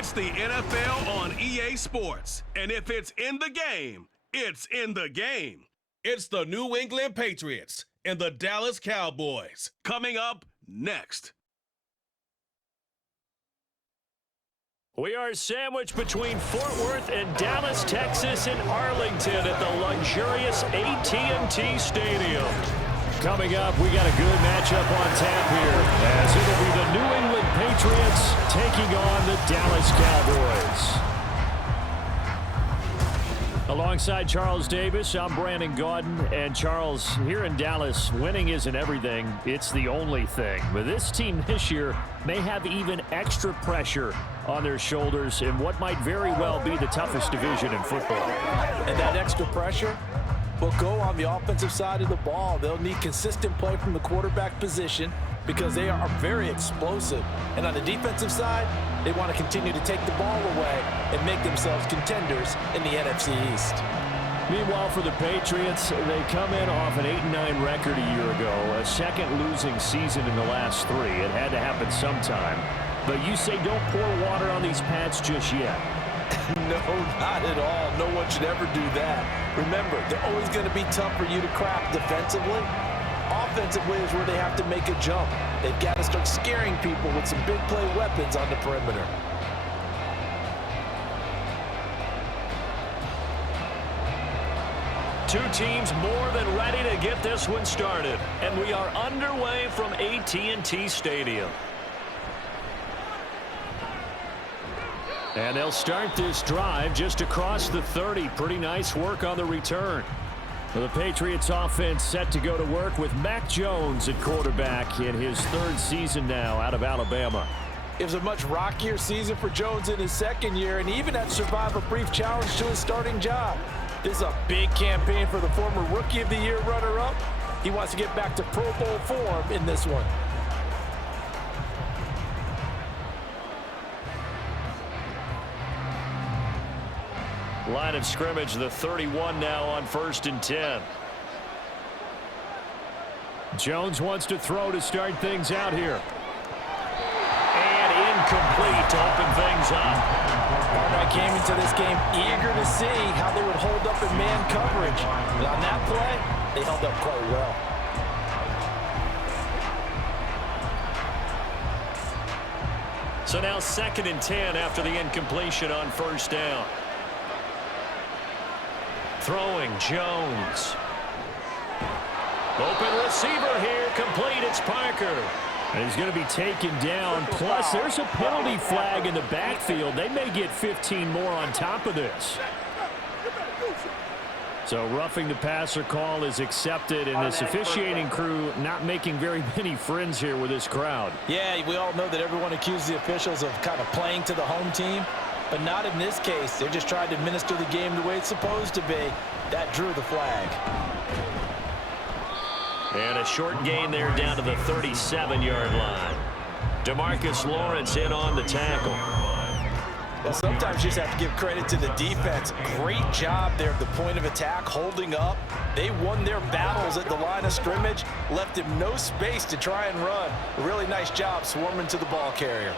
It's the NFL on EA Sports. And if it's in the game, it's in the game. It's the New England Patriots and the Dallas Cowboys. Coming up next. We are sandwiched between Fort Worth and Dallas, Texas, and Arlington at the luxurious AT&T Stadium. Coming up, we got a good matchup on tap here, as it'll be the New England Patriots taking on the Dallas Cowboys. Alongside Charles Davis, I'm Brandon Gaudin. And Charles, here in Dallas, winning isn't everything. It's the only thing. But this team this year may have even extra pressure on their shoulders in what might very well be the toughest division in football. And that extra pressure will go on the offensive side of the ball. They'll need consistent play from the quarterback position because they are very explosive. And on the defensive side, they want to continue to take the ball away and make themselves contenders in the NFC East. Meanwhile, for the Patriots, they come in off an 8-9 record a year ago, a second losing season in the last 3. It had to happen sometime. But you say don't pour water on these Pats just yet. No, not at all. No one should ever do that. Remember, they're always going to be tough for you to crack defensively. Offensively is where they have to make a jump. They've got to start scaring people with some big play weapons on the perimeter. Two teams more than ready to get this one started. And we are underway from AT&T Stadium. And they'll start this drive just across the 30. Pretty nice work on the return. The Patriots offense set to go to work with Mac Jones at quarterback in his 3rd season now out of Alabama. It was a much rockier season for Jones in his 2nd year, and even had to survive a brief challenge to his starting job. This is a big campaign for the former Rookie of the Year runner-up. He wants to get back to Pro Bowl form in this one. Line of scrimmage, the 31 now on 1st and 10. Jones wants to throw to start things out here. And incomplete to open things up. I came into this game eager to see how they would hold up in man coverage. But on that play, they held up quite well. So now 2nd and 10 after the incompletion on 1st down. Throwing Jones. Open receiver here, complete, it's Parker. And he's going to be taken down. Plus, there's a penalty flag in the backfield. They may get 15 more on top of this. So roughing the passer call is accepted, and this officiating crew not making very many friends here with this crowd. Yeah, we all know that everyone accuses the officials of kind of playing to the home team. But not in this case. They're just trying to administer the game the way it's supposed to be. That drew the flag. And a short gain there down to the 37-yard line. DeMarcus Lawrence in on the tackle. Well, sometimes you just have to give credit to the defense. Great job there at the point of attack, holding up. They won their battles at the line of scrimmage, left him no space to try and run. A really nice job swarming to the ball carrier.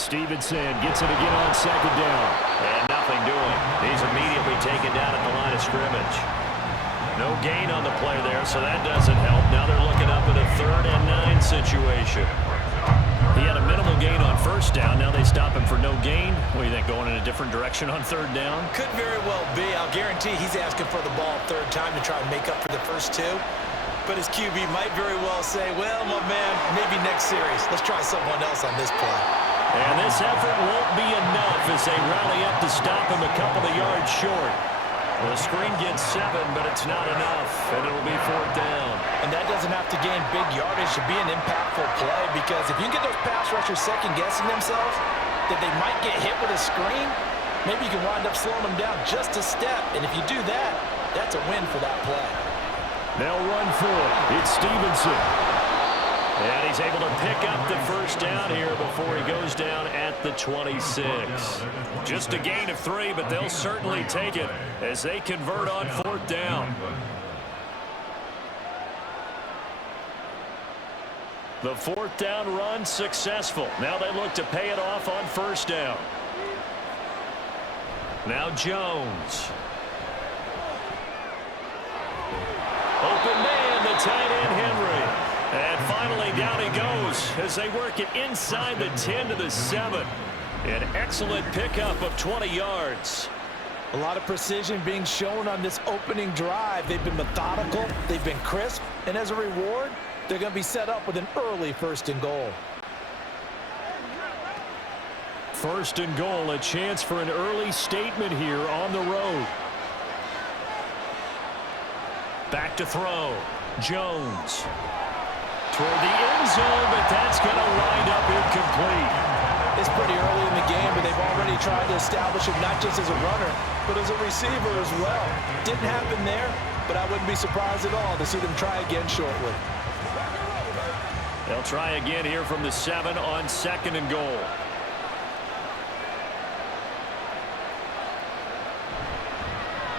Stevenson gets it again on 2nd down. And nothing doing. He's immediately taken down at the line of scrimmage. No gain on the play there, so that doesn't help. Now they're looking up at a 3rd and 9 situation. He had a minimal gain on 1st down. Now they stop him for no gain. What do you think, going in a different direction on 3rd down? Could very well be. I'll guarantee he's asking for the ball 3rd time to try and make up for the first 2. But his QB might very well say, well, my man, maybe next series. Let's try someone else on this play. And this effort won't be enough as they rally up to stop him a couple of yards short. The screen gets 7, but it's not enough, and it'll be 4th down. And that doesn't have to gain big yardage to be an impactful play, because if you get those pass rushers second-guessing themselves that they might get hit with a screen, maybe you can wind up slowing them down just a step. And if you do that, that's a win for that play. They'll run for it. It's Stevenson. And he's able to pick up the 1st down here before he goes down at the 26. Just a gain of 3, but they'll certainly take it as they convert on 4th down. The fourth down run successful. Now they look to pay it off on first down. Now Jones. Open man, the tight end Henry. And finally down he goes as they work it inside the 10 to the 7. An excellent pickup of 20 yards. A lot of precision being shown on this opening drive. They've been methodical, they've been crisp, and as a reward, they're going to be set up with an early 1st and goal. 1st and goal, a chance for an early statement here on the road. Back to throw. Jones. Toward the end zone, but that's going to wind up incomplete. It's pretty early in the game, but they've already tried to establish him not just as a runner, but as a receiver as well. Didn't happen there, but I wouldn't be surprised at all to see them try again shortly. They'll try again here from the 7 on 2nd and goal.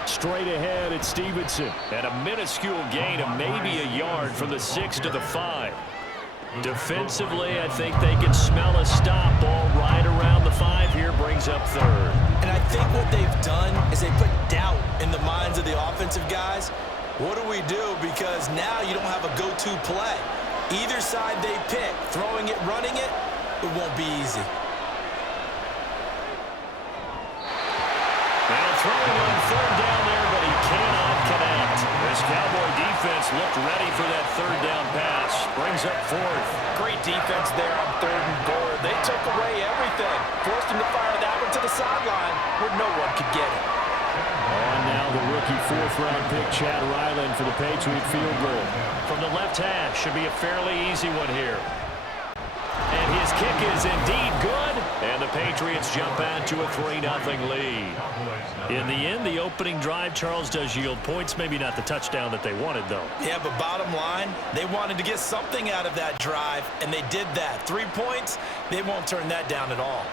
Straight ahead at Stevenson. And a minuscule gain of maybe a yard from the 6 to the 5. Defensively, I think they can smell a stop. Ball right around the 5 here, brings up 3rd. And I think what they've done is they put doubt in the minds of the offensive guys. What do we do? Because now you don't have a go-to play. Either side they pick, throwing it, running it, it won't be easy. Now throwing on 3rd down there, but he cannot connect. This Cowboy defense looked ready for that 3rd down pass. Brings up 4th. Great defense there on 3rd and goal. They took away everything. Forced him to fire that one to the sideline where no one could get it. On now the rookie 4th-round pick, Chad Ryland, for the Patriot field goal. From the left hash, should be a fairly easy one here. And his kick is indeed good, and the Patriots jump out to a 3-0 lead. In the end, the opening drive, Charles, does yield points. Maybe not the touchdown that they wanted, though. Yeah, but bottom line, they wanted to get something out of that drive, and they did that. 3 points, they won't turn that down at all.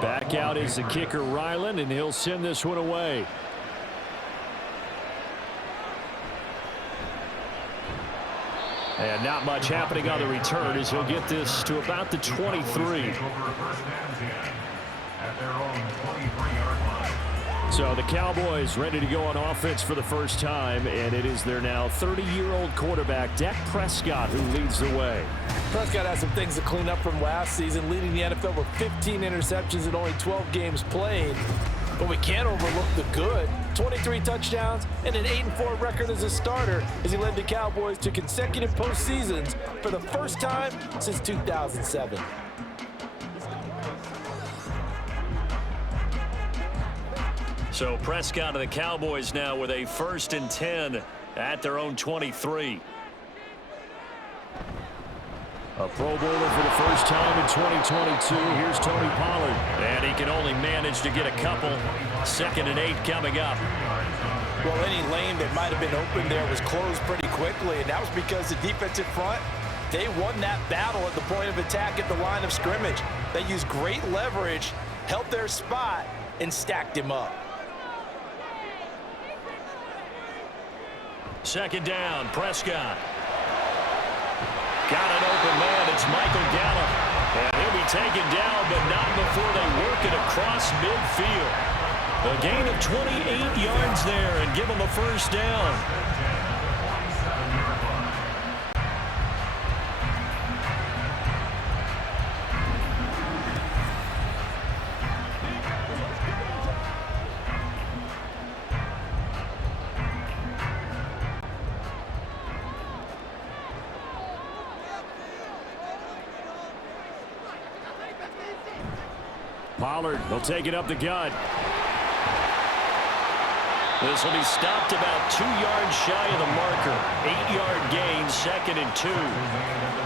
Back out is the kicker, Ryland, and he'll send this one away. And not much happening on the return as he'll get this to about the 23. So the Cowboys ready to go on offense for the first time, and it is their now 30-year-old quarterback, Dak Prescott, who leads the way. Prescott has some things to clean up from last season, leading the NFL with 15 interceptions in only 12 games played. But we can't overlook the good. 23 touchdowns and an 8-4 record as a starter as he led the Cowboys to consecutive postseasons for the first time since 2007. So Prescott of the Cowboys now with a 1st and 10 at their own 23. A Pro Bowler for the first time in 2022. Here's Tony Pollard. And he can only manage to get a couple. 2nd and 8 coming up. Well, any lane that might have been open there was closed pretty quickly, and that was because the defensive front, they won that battle at the point of attack at the line of scrimmage. They used great leverage, held their spot, and stacked him up. 2nd down, Prescott. Got an open man. It's Michael Gallup. And he'll be taken down, but not before they work it across midfield. A gain of 28 yards there and give him a 1st down. Pollard, they'll take it up the gut. This will be stopped about 2 yards shy of the marker. 8-yard gain, 2nd and 2.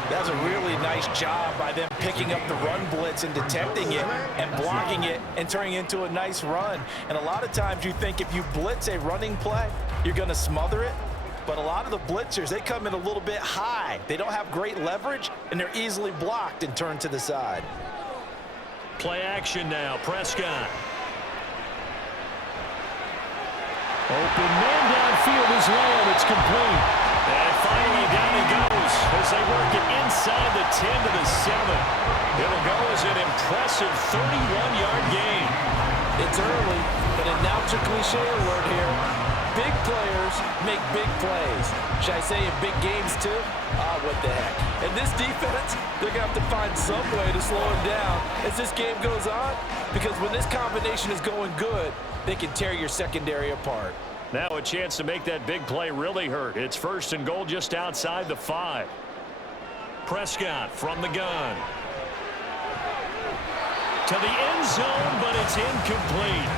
That's a really nice job by them picking up the run blitz and detecting it and blocking it and turning it into a nice run. And a lot of times you think if you blitz a running play, you're going to smother it. But a lot of the blitzers, they come in a little bit high. They don't have great leverage, and they're easily blocked and turned to the side. Play action now, Prescott. Open man downfield is Lamb. It's complete. And finally down he goes as they work it inside the 10 to the 7. It'll go as an impressive 31-yard gain. It's early, but it now a cliche word here. Big players make big plays. Should I say in big games too? What the heck. And this defense, they're going to have to find some way to slow him down as this game goes on, because when this combination is going good, they can tear your secondary apart. Now a chance to make that big play really hurt. It's 1st and goal just outside the 5. Prescott from the gun. To the end zone, but it's incomplete.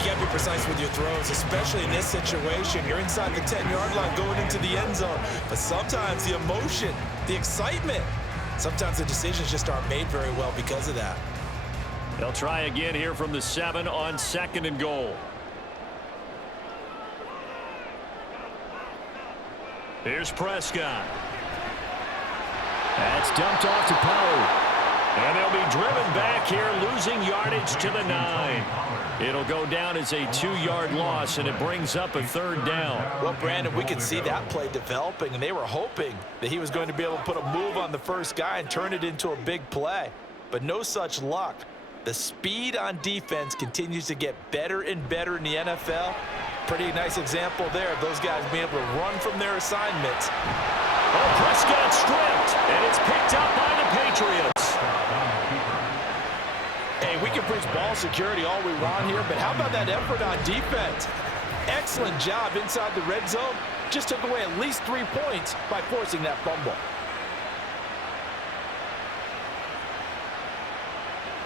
You got to be precise with your throws, especially in this situation. You're inside the 10-yard line going into the end zone. But sometimes the emotion, the excitement, sometimes the decisions just aren't made very well because of that. They'll try again here from the 7 on 2nd and goal. Here's Prescott. That's dumped off to Pollard. And they'll be driven back here, losing yardage to the 9. It'll go down as a 2-yard loss, and it brings up a 3rd down. Well, Brandon, we could see that play developing, and they were hoping that he was going to be able to put a move on the first guy and turn it into a big play. But no such luck. The speed on defense continues to get better and better in the NFL. Pretty nice example there of those guys being able to run from their assignments. Oh, Prescott stripped, and it's picked up by the Patriots. Hey, we can preach ball security all we want here, but how about that effort on defense? Excellent job inside the red zone. Just took away at least 3 points by forcing that fumble.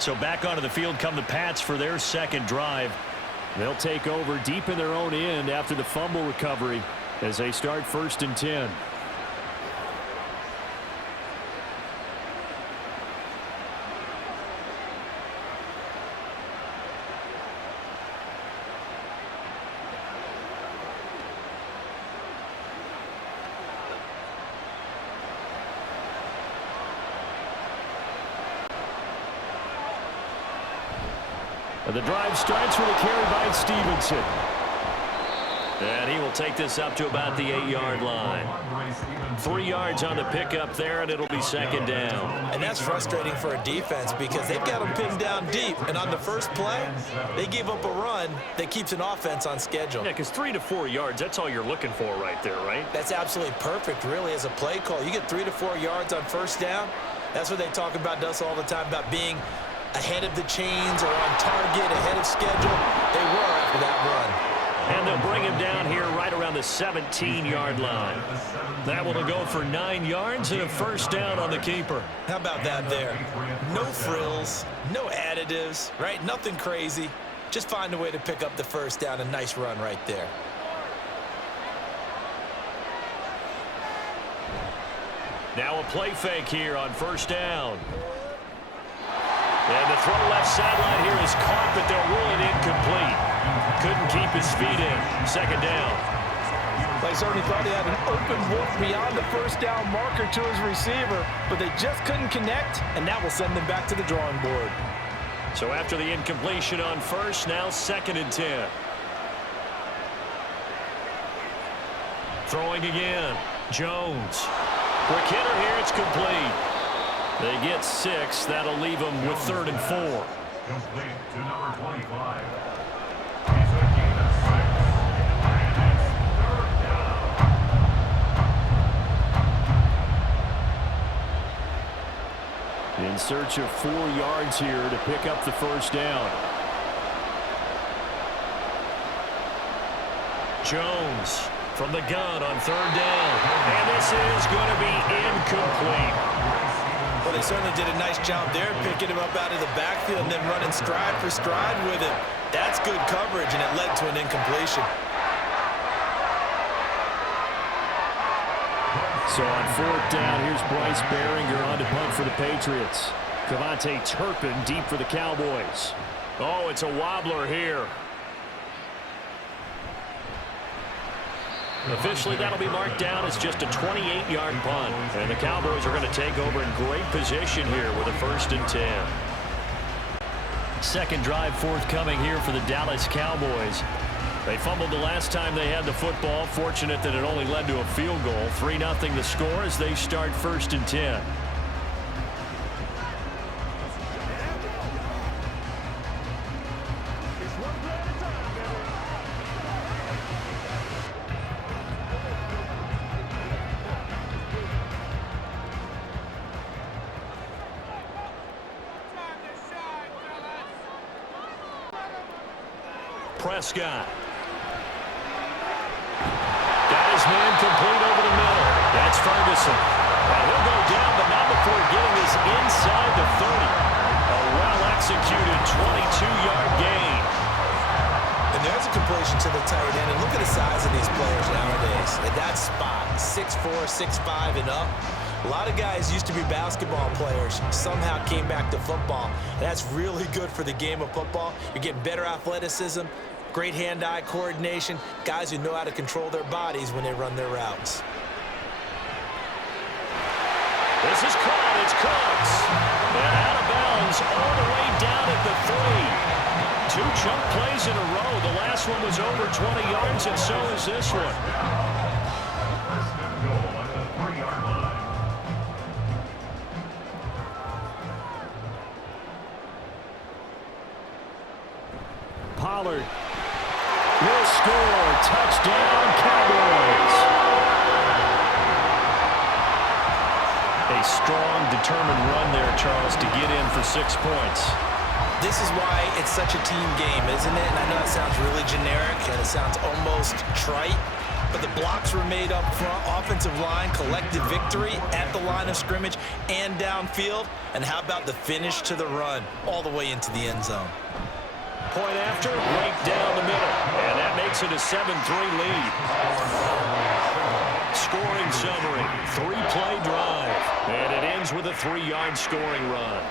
So back onto the field come the Pats for their 2nd drive. They'll take over deep in their own end after the fumble recovery as they start 1st and 10. The drive starts with a carry by Stevenson. And he will take this up to about the 8-yard line. 3 yards on the pickup there, and it'll be 2nd down. And that's frustrating for a defense because they've got them pinned down deep. And on the first play, they give up a run that keeps an offense on schedule. Yeah, because 3 to 4 yards, that's all you're looking for right there, right? That's absolutely perfect, really, as a play call. You get 3 to 4 yards on 1st down. That's what they talk about us all the time, about being ahead of the chains or on target, ahead of schedule. They were after that run. And they'll bring him down here right around the 17-yard line. That will go for 9 yards and a 1st down on the keeper. How about that there? No frills, no additives, right? Nothing crazy. Just find a way to pick up the 1st down. A nice run right there. Now a play fake here on 1st down. And the throw left sideline here is caught, but they'll rule it incomplete. Couldn't keep his feet in. 2nd down. They certainly thought he had an open look beyond the 1st down marker to his receiver, but they just couldn't connect, and that will send them back to the drawing board. So after the incompletion on 1st, now 2nd and 10. Throwing again. Jones. Quick hitter here, it's complete. They get 6. That'll leave them with 3rd and 4. Complete to number 25. In search of 4 yards here to pick up the 1st down. Jones from the gun on 3rd down. And this is going to be incomplete. Well, they certainly did a nice job there, picking him up out of the backfield and then running stride for stride with him. That's good coverage, and it led to an incompletion. So on 4th down, here's Bryce Behringer on to punt for the Patriots. Cavante Turpin deep for the Cowboys. Oh, it's a wobbler here. Officially, that'll be marked down as just a 28-yard punt. And the Cowboys are going to take over in great position here with a 1st and 10. Second drive forthcoming here for the Dallas Cowboys. They fumbled the last time they had the football. Fortunate that it only led to a field goal. 3-0 the score as they start 1st and 10. Prescott. Got his man complete over the middle. That's Ferguson. And he'll go down, but not before getting this inside the 30. A well-executed 22-yard gain. And there's a completion to the tight end. And look at the size of these players nowadays. At that spot, 6'4", 6'5", and up. A lot of guys used to be basketball players, somehow came back to football. And that's really good for the game of football. You're getting better athleticism, great hand-eye coordination, guys who know how to control their bodies when they run their routes. This is caught. It's Cooks. And out of bounds all the way down at the 3. 2 chunk plays in a row. The last one was over 20 yards, and so is this one. Pollard will score. Touchdown, Cowboys. A strong, determined run there, Charles, to get in for 6 points. This is why it's such a team game, isn't it? And I know it sounds really generic and it sounds almost trite, but the blocks were made up front. Offensive line collected victory at the line of scrimmage and downfield. And how about the finish to the run all the way into the end zone? Point after, right down the middle. And that makes it a 7-3 lead. Scoring summary, 3-play drive. And it ends with a 3-yard scoring run.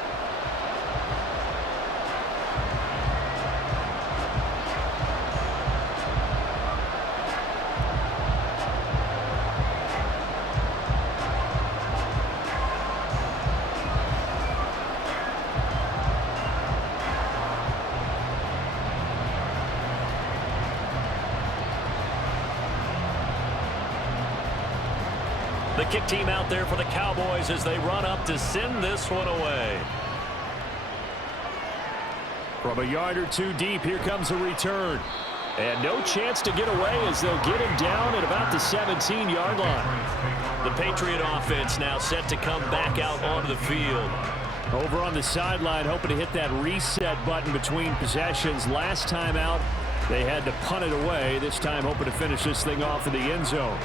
The kick team out there for the Cowboys as they run up to send this one away. From a yard or 2 deep, here comes a return. And no chance to get away as they'll get him down at about the 17-yard line. The Patriot offense now set to come back out onto the field. Over on the sideline, hoping to hit that reset button between possessions. Last time out, they had to punt it away. This time, hoping to finish this thing off in the end zone.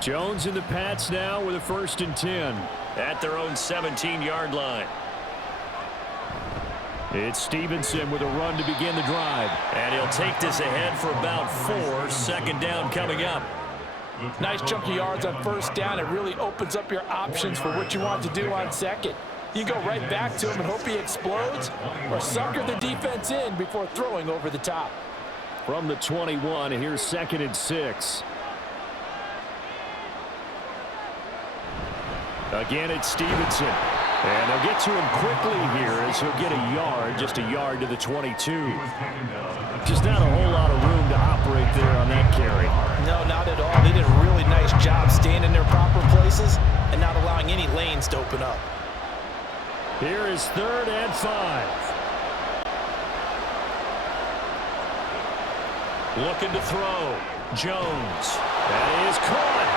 Jones and the Pats now with a 1st and 10. At their own 17-yard line. It's Stevenson with a run to begin the drive. And he'll take this ahead for about 4. 2nd down coming up. Nice chunky yards on 1st down. It really opens up your options for what you want to do on 2nd. You go right back to him and hope he explodes, or sucker the defense in before throwing over the top. From the 21, here's 2nd and 6. Again, it's Stevenson. And they'll get to him quickly here as he'll get a yard, just a yard to the 22. Just not a whole lot of room to operate there on that carry. No, not at all. They did a really nice job staying in their proper places and not allowing any lanes to open up. Here is 3rd and 5. Looking to throw. Jones. That is caught.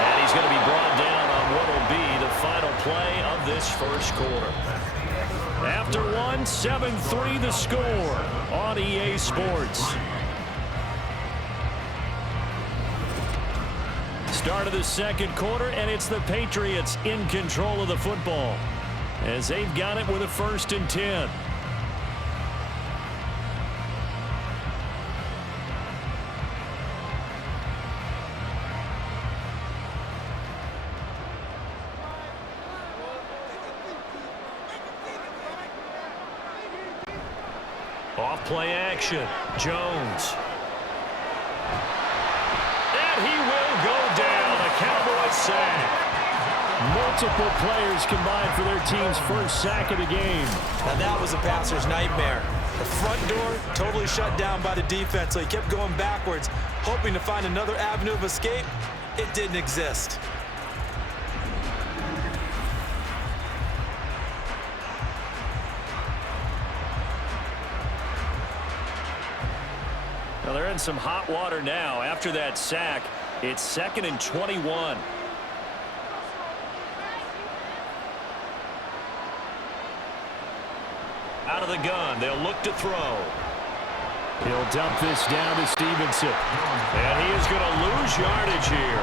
And he's going to be brought down on what will be the final play of this 1st quarter. After 1, 7-3 the score on EA Sports. Start of the 2nd quarter, and it's the Patriots in control of the football. as they've got it with a 1st and 10. Off play action. Jones. And he will go down. A Cowboys sack. Multiple players combined for their team's 1st sack of the game. Now that was a passer's nightmare. The front door totally shut down by the defense, so he kept going backwards, hoping to find another avenue of escape. It didn't exist. Now they're in some hot water now. After that sack, it's 2nd and 21. Out of the gun, they'll look to throw. He'll dump this down to Stevenson. And he is going to lose yardage here.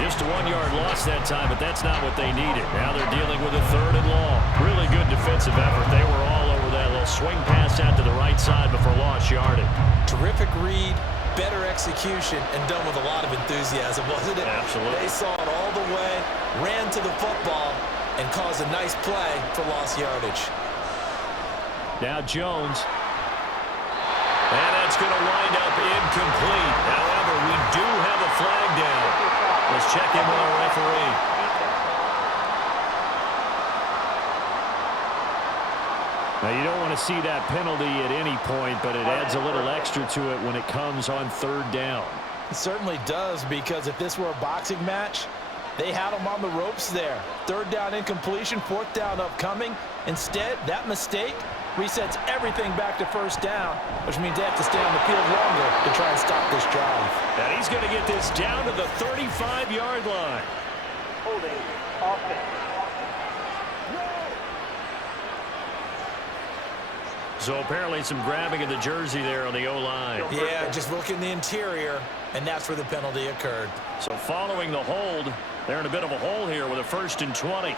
Just a 1-yard loss that time, but that's not what they needed. Now they're dealing with a 3rd and long. Really good defensive effort. They were all over that little swing pass out to the right side before lost yardage. Terrific read, better execution, and done with a lot of enthusiasm, wasn't it? Absolutely. They saw it all the way, ran to the football, and caused a nice play for lost yardage. Now Jones. And that's going to wind up incomplete. However, we do have a flag down. Let's check in with our referee. Now, you don't want to see that penalty at any point, but it adds a little extra to it when it comes on 3rd down. It certainly does, because if this were a boxing match, they had him on the ropes there. 3rd down incompletion, 4th down upcoming. Instead, that mistake resets everything back to 1st down, which means they have to stay on the field longer to try and stop this drive. And he's going to get this down to the 35-yard line. Holding offense. So apparently some grabbing of the jersey there on the O-line. Yeah, just look in the interior, and that's where the penalty occurred. So following the hold, they're in a bit of a hole here with a 1st and 20.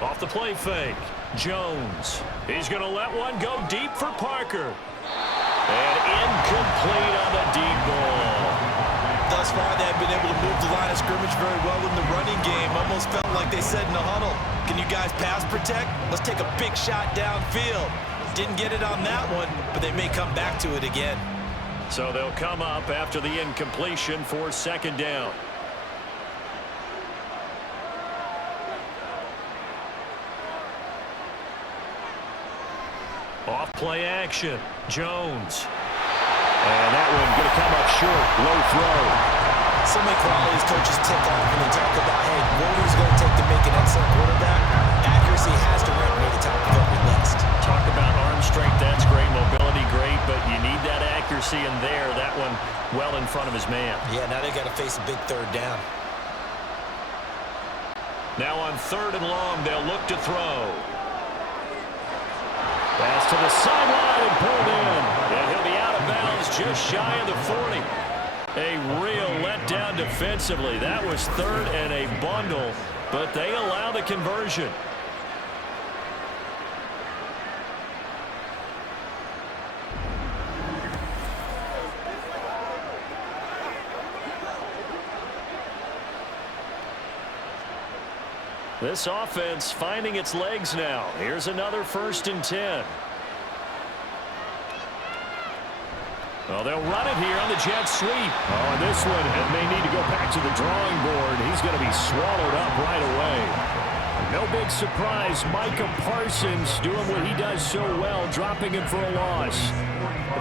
Off the play fake, Jones. He's going to let one go deep for Parker. And incomplete on the deep ball. Thus far, they have been able to move the line of scrimmage very well in the running game. Almost felt like they said in the huddle, can you guys pass protect? Let's take a big shot downfield. Didn't get it on that one, but they may come back to it again. So they'll come up after the incompletion for 2nd down. Off play action, Jones. And that one going to come up short, low throw. So many qualities coaches tick off when they talk about, hey, what is going to take to make an excellent quarterback? Accuracy has to rank near the top of every list. Talk about arm strength, that's great. Mobility, great, but you need that accuracy in there. That one well in front of his man. Yeah, now they got to face a big 3rd down. Now on 3rd and long, they'll look to throw. Pass to the sideline and pulled in. And he'll be out of bounds just shy of the 40. A real letdown defensively. That was 3rd and a bundle, but they allow the conversion. This offense finding its legs now. Here's another 1st and 10. Well, they'll run it here on the jet sweep. Oh, and this one may need to go back to the drawing board. He's going to be swallowed up right away. No big surprise. Micah Parsons doing what he does so well, dropping him for a loss.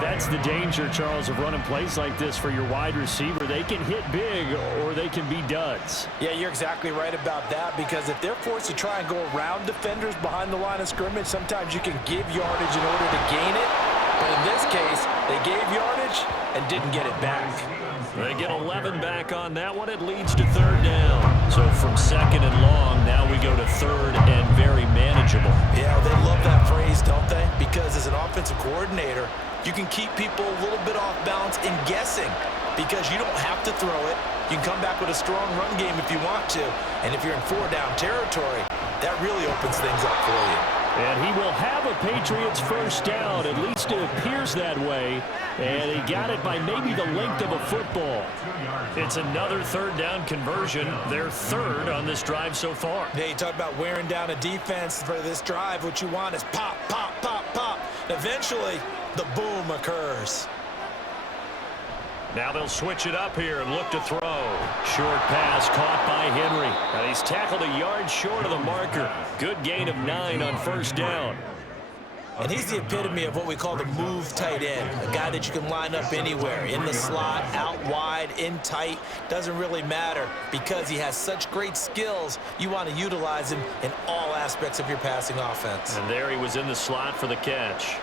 That's the danger, Charles, of running plays like this for your wide receiver. They can hit big or they can be duds. Yeah, you're exactly right about that, because if they're forced to try and go around defenders behind the line of scrimmage, sometimes you can give yardage in order to gain it. But in this case, they gave yardage and didn't get it back. They get 11 back on that one. It leads to 3rd down. So from 2nd and long, now we go to 3rd and very manageable. Yeah, they love that phrase, don't they? Because as an offensive coordinator, you can keep people a little bit off balance in guessing, because you don't have to throw it. You can come back with a strong run game if you want to. And if you're in 4-down territory, that really opens things up for you. And he will have a Patriots first down. At least it appears that way. And he got it by maybe the length of a football. It's another third down conversion. Their third on this drive so far. Yeah, you talk about wearing down a defense for this drive. What you want is pop, pop, pop, pop. Eventually, the boom occurs. Now they'll switch it up here and look to throw. Short pass caught by Henry. And he's tackled a yard short of the marker. Good gain of 9 on first down. And he's the epitome of what we call the move tight end, a guy that you can line up anywhere, in the slot, out wide, in tight, doesn't really matter because he has such great skills. You want to utilize him in all aspects of your passing offense. And there he was in the slot for the catch.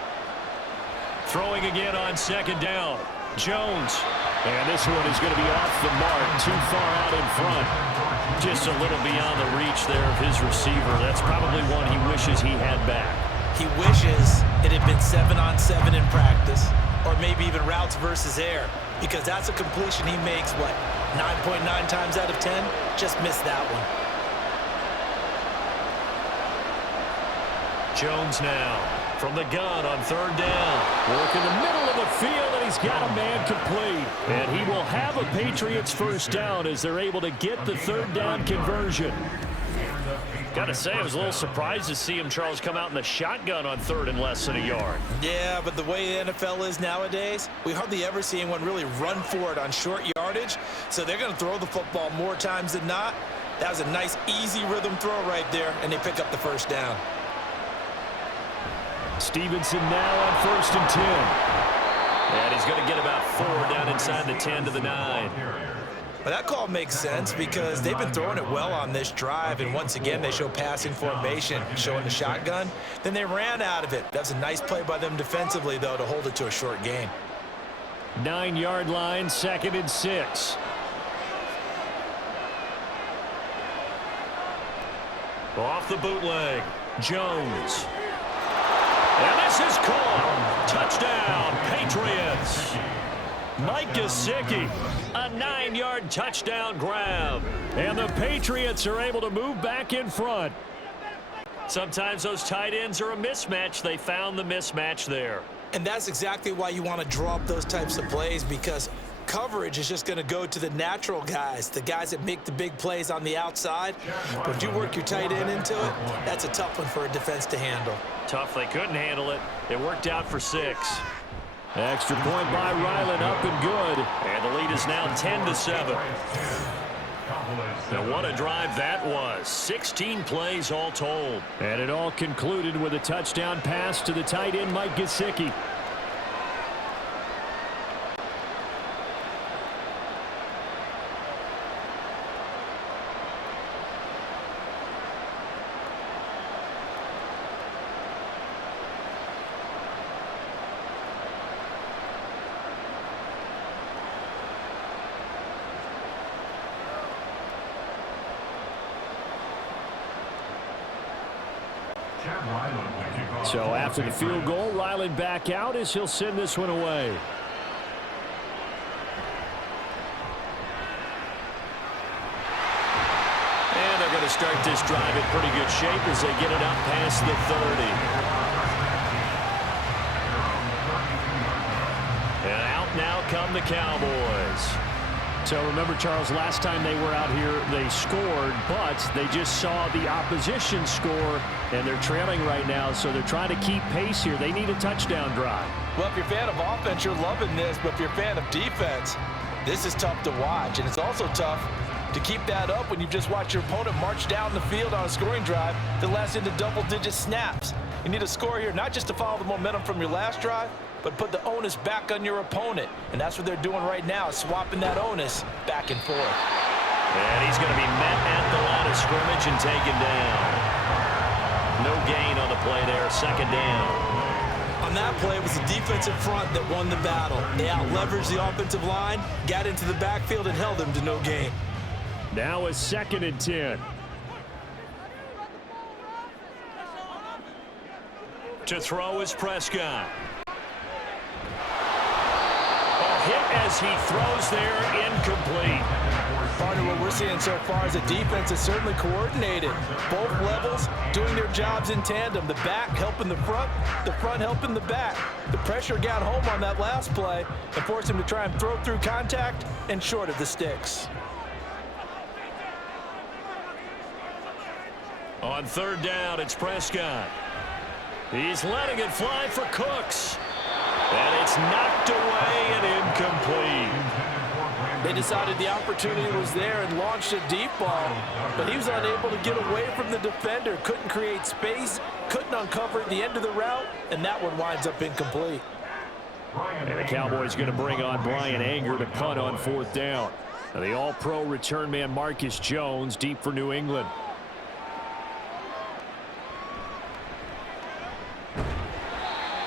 Throwing again on second down. Jones. And this one is going to be off the mark, too far out in front. Just a little beyond the reach there of his receiver. That's probably one he wishes he had back. He wishes it had been 7-on-7 in practice, or maybe even routes versus air, because that's a completion he makes, what, 9.9 times out of 10? Just missed that one. Jones now from the gun on third down. Work in the middle of the field, and he's got a man complete. And he will have a Patriots first down as they're able to get the third down conversion. Got to say, I was a little surprised to see him, Charles, come out in the shotgun on third and less than a yard. Yeah, but the way the NFL is nowadays, we hardly ever see anyone really run for it on short yardage. So they're going to throw the football more times than not. That was a nice, easy rhythm throw right there, and they pick up the first down. Stevenson now on first and 10. And he's going to get about 4 down inside the 10 to the 9. But that call makes sense because they've been throwing it well on this drive, and once again they show passing formation, showing the shotgun. Then they ran out of it. That's a nice play by them defensively, though, to hold it to a short gain. 9-yard line, 2nd and 6. Off the bootleg, Jones. And this is caught. Touchdown, Patriots. Mike Gesicki, a 9-yard touchdown grab. And the Patriots are able to move back in front. Sometimes those tight ends are a mismatch. They found the mismatch there. And that's exactly why you want to draw up those types of plays, because coverage is just going to go to the natural guys, the guys that make the big plays on the outside. But if you work your tight end into it, that's a tough one for a defense to handle. Tough. They couldn't handle it. It worked out for 6. Extra point by Ryland, up and good. And the lead is now 10-7. Now what a drive that was. 16 plays all told. And it all concluded with a touchdown pass to the tight end, Mike Gesicki. So after the field goal, Ryland back out as he'll send this one away. And they're going to start this drive in pretty good shape as they get it up past the 30. And out now come the Cowboys. So remember, Charles, last time they were out here, they scored, but they just saw the opposition score, and they're trailing right now, so they're trying to keep pace here. They need a touchdown drive. Well, if you're a fan of offense, you're loving this, but if you're a fan of defense, this is tough to watch, and it's also tough to keep that up when you just watch your opponent march down the field on a scoring drive that lasts into double-digit snaps. You need a score here, not just to follow the momentum from your last drive, but put the onus back on your opponent. And that's what they're doing right now, swapping that onus back and forth. And he's going to be met at the line of scrimmage and taken down. No gain on the play there, 2nd down. On that play, it was the defensive front that won the battle. They out-leveraged the offensive line, got into the backfield, and held them to no gain. Now a 2nd and 10. To throw is Prescott. A hit as he throws there, incomplete. Partner, what we're seeing so far is the defense is certainly coordinated. Both levels doing their jobs in tandem. The back helping the front helping the back. The pressure got home on that last play and forced him to try and throw through contact and short of the sticks. On third down, it's Prescott. He's letting it fly for Cooks. And it's knocked away and incomplete. They decided the opportunity was there and launched a deep ball, but he was unable to get away from the defender, couldn't create space, couldn't uncover the end of the route, and that one winds up incomplete. And the Cowboys going to bring on Brian Anger to punt on fourth down. Now the all-pro return man Marcus Jones deep for New England.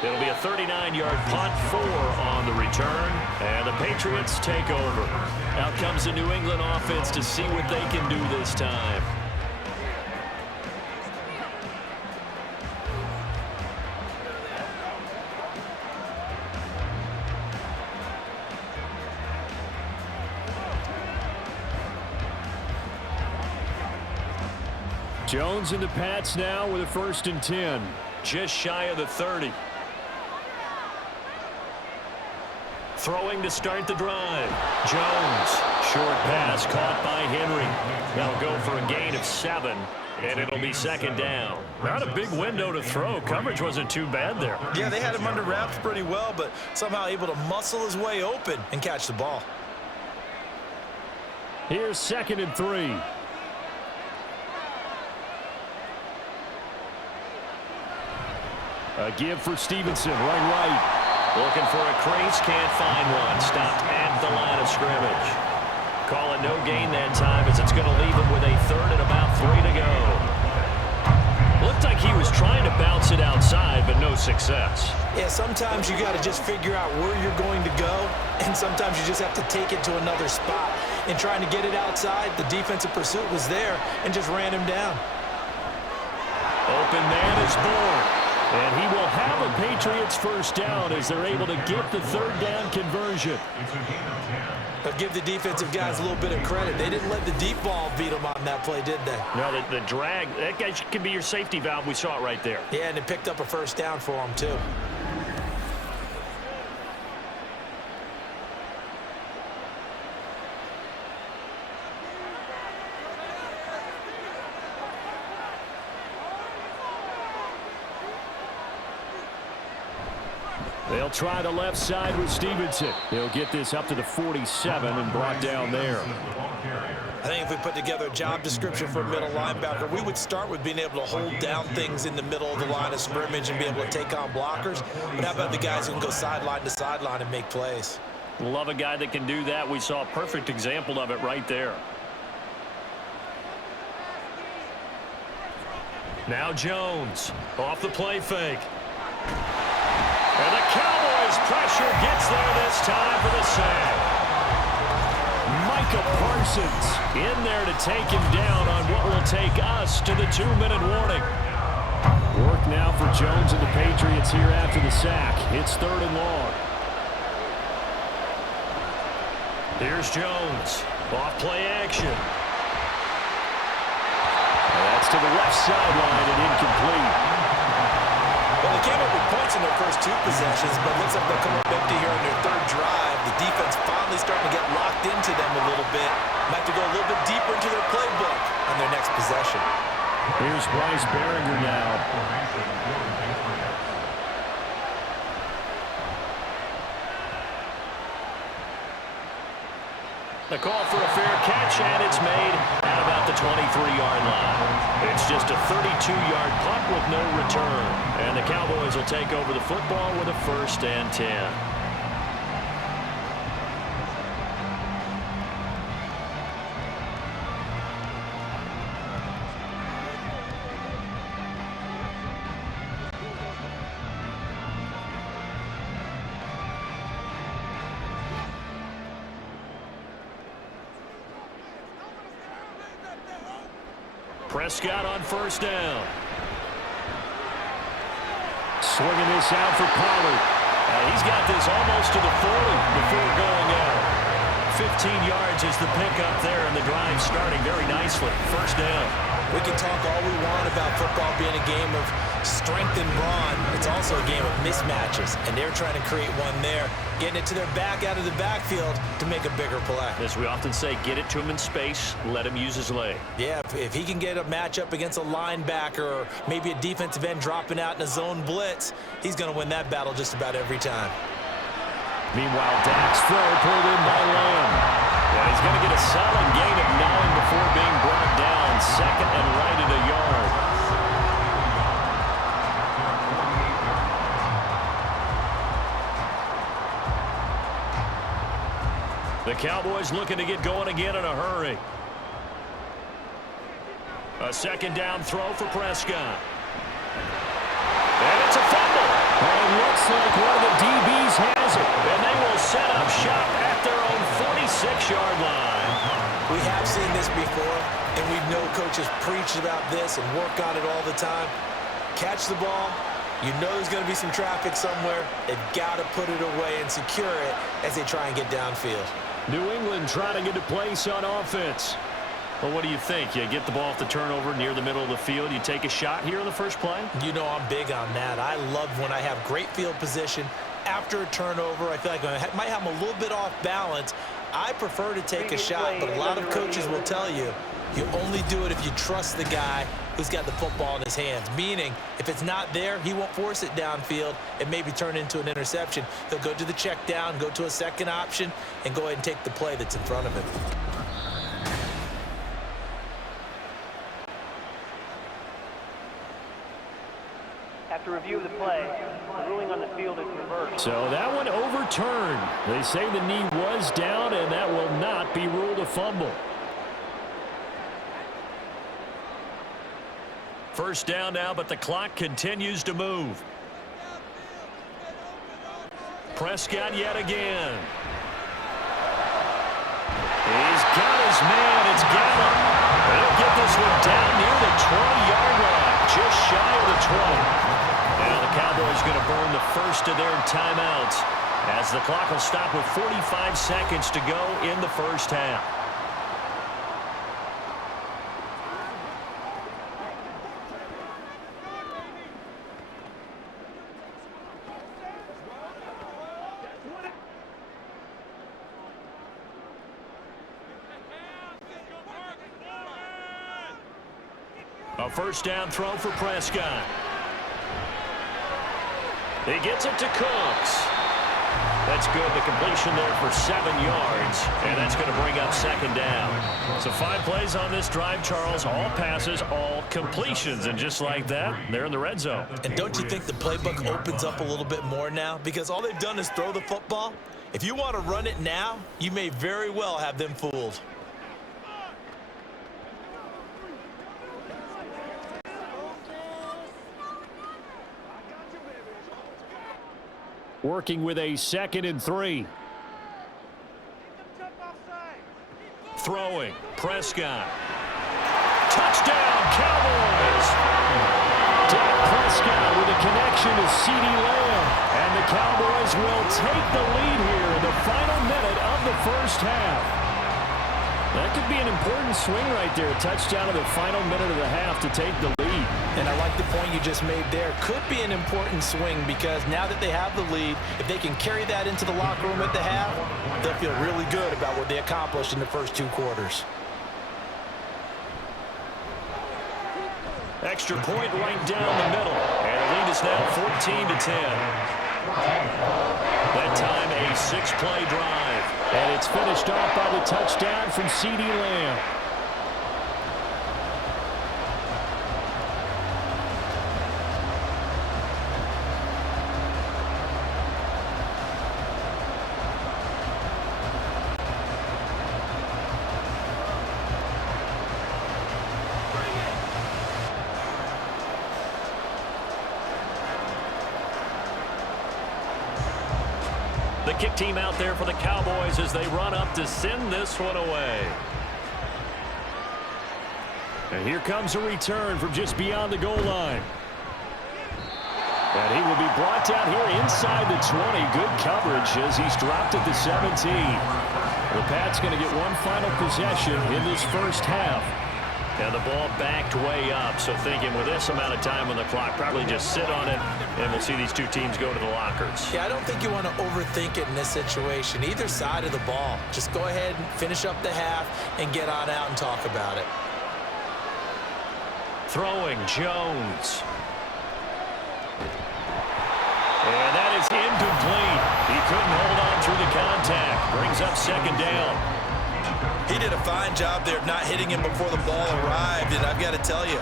It'll be a 39-yard punt, 4 on the return, and the Patriots take over. Out comes the New England offense to see what they can do this time. Jones and the Pats now with a 1st and 10. Just shy of the 30. Throwing to start the drive. Jones, short pass caught by Henry. They'll go for a gain of 7, and it'll be 2nd down. Not a big window to throw. Coverage wasn't too bad there. Yeah, they had him under wraps pretty well, but somehow able to muscle his way open and catch the ball. Here's 2nd and 3. A give for Stevenson, right. Looking for a crease, can't find one. Stopped at the line of scrimmage. Call it no gain that time as it's going to leave him with a 3rd and about 3 to go. Looked like he was trying to bounce it outside, but no success. Yeah, sometimes you got to just figure out where you're going to go, and sometimes you just have to take it to another spot. And trying to get it outside, the defensive pursuit was there and just ran him down. Open man is born. And he will have a Patriots 1st down as they're able to get the 3rd down conversion. But give the defensive guys a little bit of credit. They didn't let the deep ball beat them on that play, did they? No, the drag, that guy can be your safety valve. We saw it right there. Yeah, and it picked up a 1st down for them, too. They'll try the left side with Stevenson. He'll get this up to the 47 and brought down there. I think if we put together a job description for a middle linebacker, we would start with being able to hold down things in the middle of the line of scrimmage and be able to take on blockers. But how about the guys who can go sideline to sideline and make plays? Love a guy that can do that. We saw a perfect example of it right there. Now Jones off the play fake. And the Cowboys pressure gets there this time for the sack. Micah Parsons in there to take him down on what will take us to the 2-minute warning. Work now for Jones and the Patriots here after the sack. It's 3rd and long. Here's Jones. Off play action. And that's to the left sideline and incomplete. Well, they came up with points in their first 2 possessions, but looks like they'll come up empty here on their 3rd drive. The defense finally starting to get locked into them a little bit. Might have to go a little bit deeper into their playbook on their next possession. Here's Bryce Behringer now. The call for a fair catch, and it's made at about the 23-yard line. It's just a 32-yard punt with no return. And the Cowboys will take over the football with a 1st and 10. Prescott on 1st down. Swinging this out for Pollard. He's got this almost to the 40 before going out. 15 yards is the pickup there, and the drive starting very nicely. First down. We can talk all we want about football being a game of strength and brawn. It's also a game of mismatches, and they're trying to create one there, getting it to their back out of the backfield to make a bigger play. As we often say, get it to him in space, let him use his leg. Yeah, if he can get a matchup against a linebacker or maybe a defensive end dropping out in a zone blitz, he's going to win that battle just about every time. Meanwhile, Dak's throw pulled in by Lamb. Yeah, he's going to get a solid gain of 9 before being brought down. Second and right at a yard. The Cowboys looking to get going again in a hurry. A second down throw for Prescott. And it's a fumble. And it looks like one of the DBs has it. And they will set up shop at their own 46-yard line. We have seen this before, and we know coaches preach about this and work on it all the time. Catch the ball. You know there's going to be some traffic somewhere. They've got to put it away and secure it as they try and get downfield. New England trying to get a place on offense. Well, what do you think? You get the ball off the turnover near the middle of the field. You take a shot here in the first play? You know I'm big on that. I love when I have great field position. After a turnover, I feel like I might have them a little bit off balance. I prefer to take a shot, but a lot of coaches will tell you, you only do it if you trust the guy who's got the football in his hands. Meaning, if it's not there, he won't force it downfield and maybe turn into an interception. He'll go to the check down, go to a second option, and go ahead and take the play that's in front of him. After review of the play, the ruling on the field is reversed. So that one overturned. They say the knee was down, and that will not be ruled a fumble. First down now, but the clock continues to move. Prescott yet again. He's got his man. It's Gallup. They'll get this one down near the 20-yard line, just shy of the 20. Now the Cowboys going to burn the first of their timeouts as the clock will stop with 45 seconds to go in the first half. A first down throw for Prescott. He gets it to Cooks. That's good. The completion there for 7 yards, and that's going to bring up second down. So 5 plays on this drive, Charles. All passes, all completions, and just like that, they're in the red zone. And don't you think the playbook opens up a little bit more now? Because all they've done is throw the football. If you want to run it now, you may very well have them fooled. Working with a 2nd and 3. Throwing, Prescott. Touchdown, Cowboys! Dak Prescott with a connection to CeeDee Lamb. And the Cowboys will take the lead here in the final minute of the first half. That could be an important swing right there. A touchdown in the final minute of the half to take the lead. And I like the point you just made there. Could be an important swing because now that they have the lead, if they can carry that into the locker room at the half, they'll feel really good about what they accomplished in the first 2 quarters. Extra point right down the middle. And the lead is now 14-10. That time a 6-play drive. And it's finished off by the touchdown from CeeDee Lamb. The kick team out there for the Cowboys as they run up to send this one away. And here comes a return from just beyond the goal line. And he will be brought down here inside the 20. Good coverage as he's dropped at the 17. The Pats going to get one final possession in this first half. And the ball backed way up, so thinking with this amount of time on the clock, probably just sit on it, and we'll see these two teams go to the lockers. Yeah, I don't think you want to overthink it in this situation. Either side of the ball. Just go ahead and finish up the half and get on out and talk about it. Throwing, Jones. And that is incomplete. He couldn't hold on through the contact. Brings up second down. He did a fine job there of not hitting him before the ball arrived, and I've got to tell you,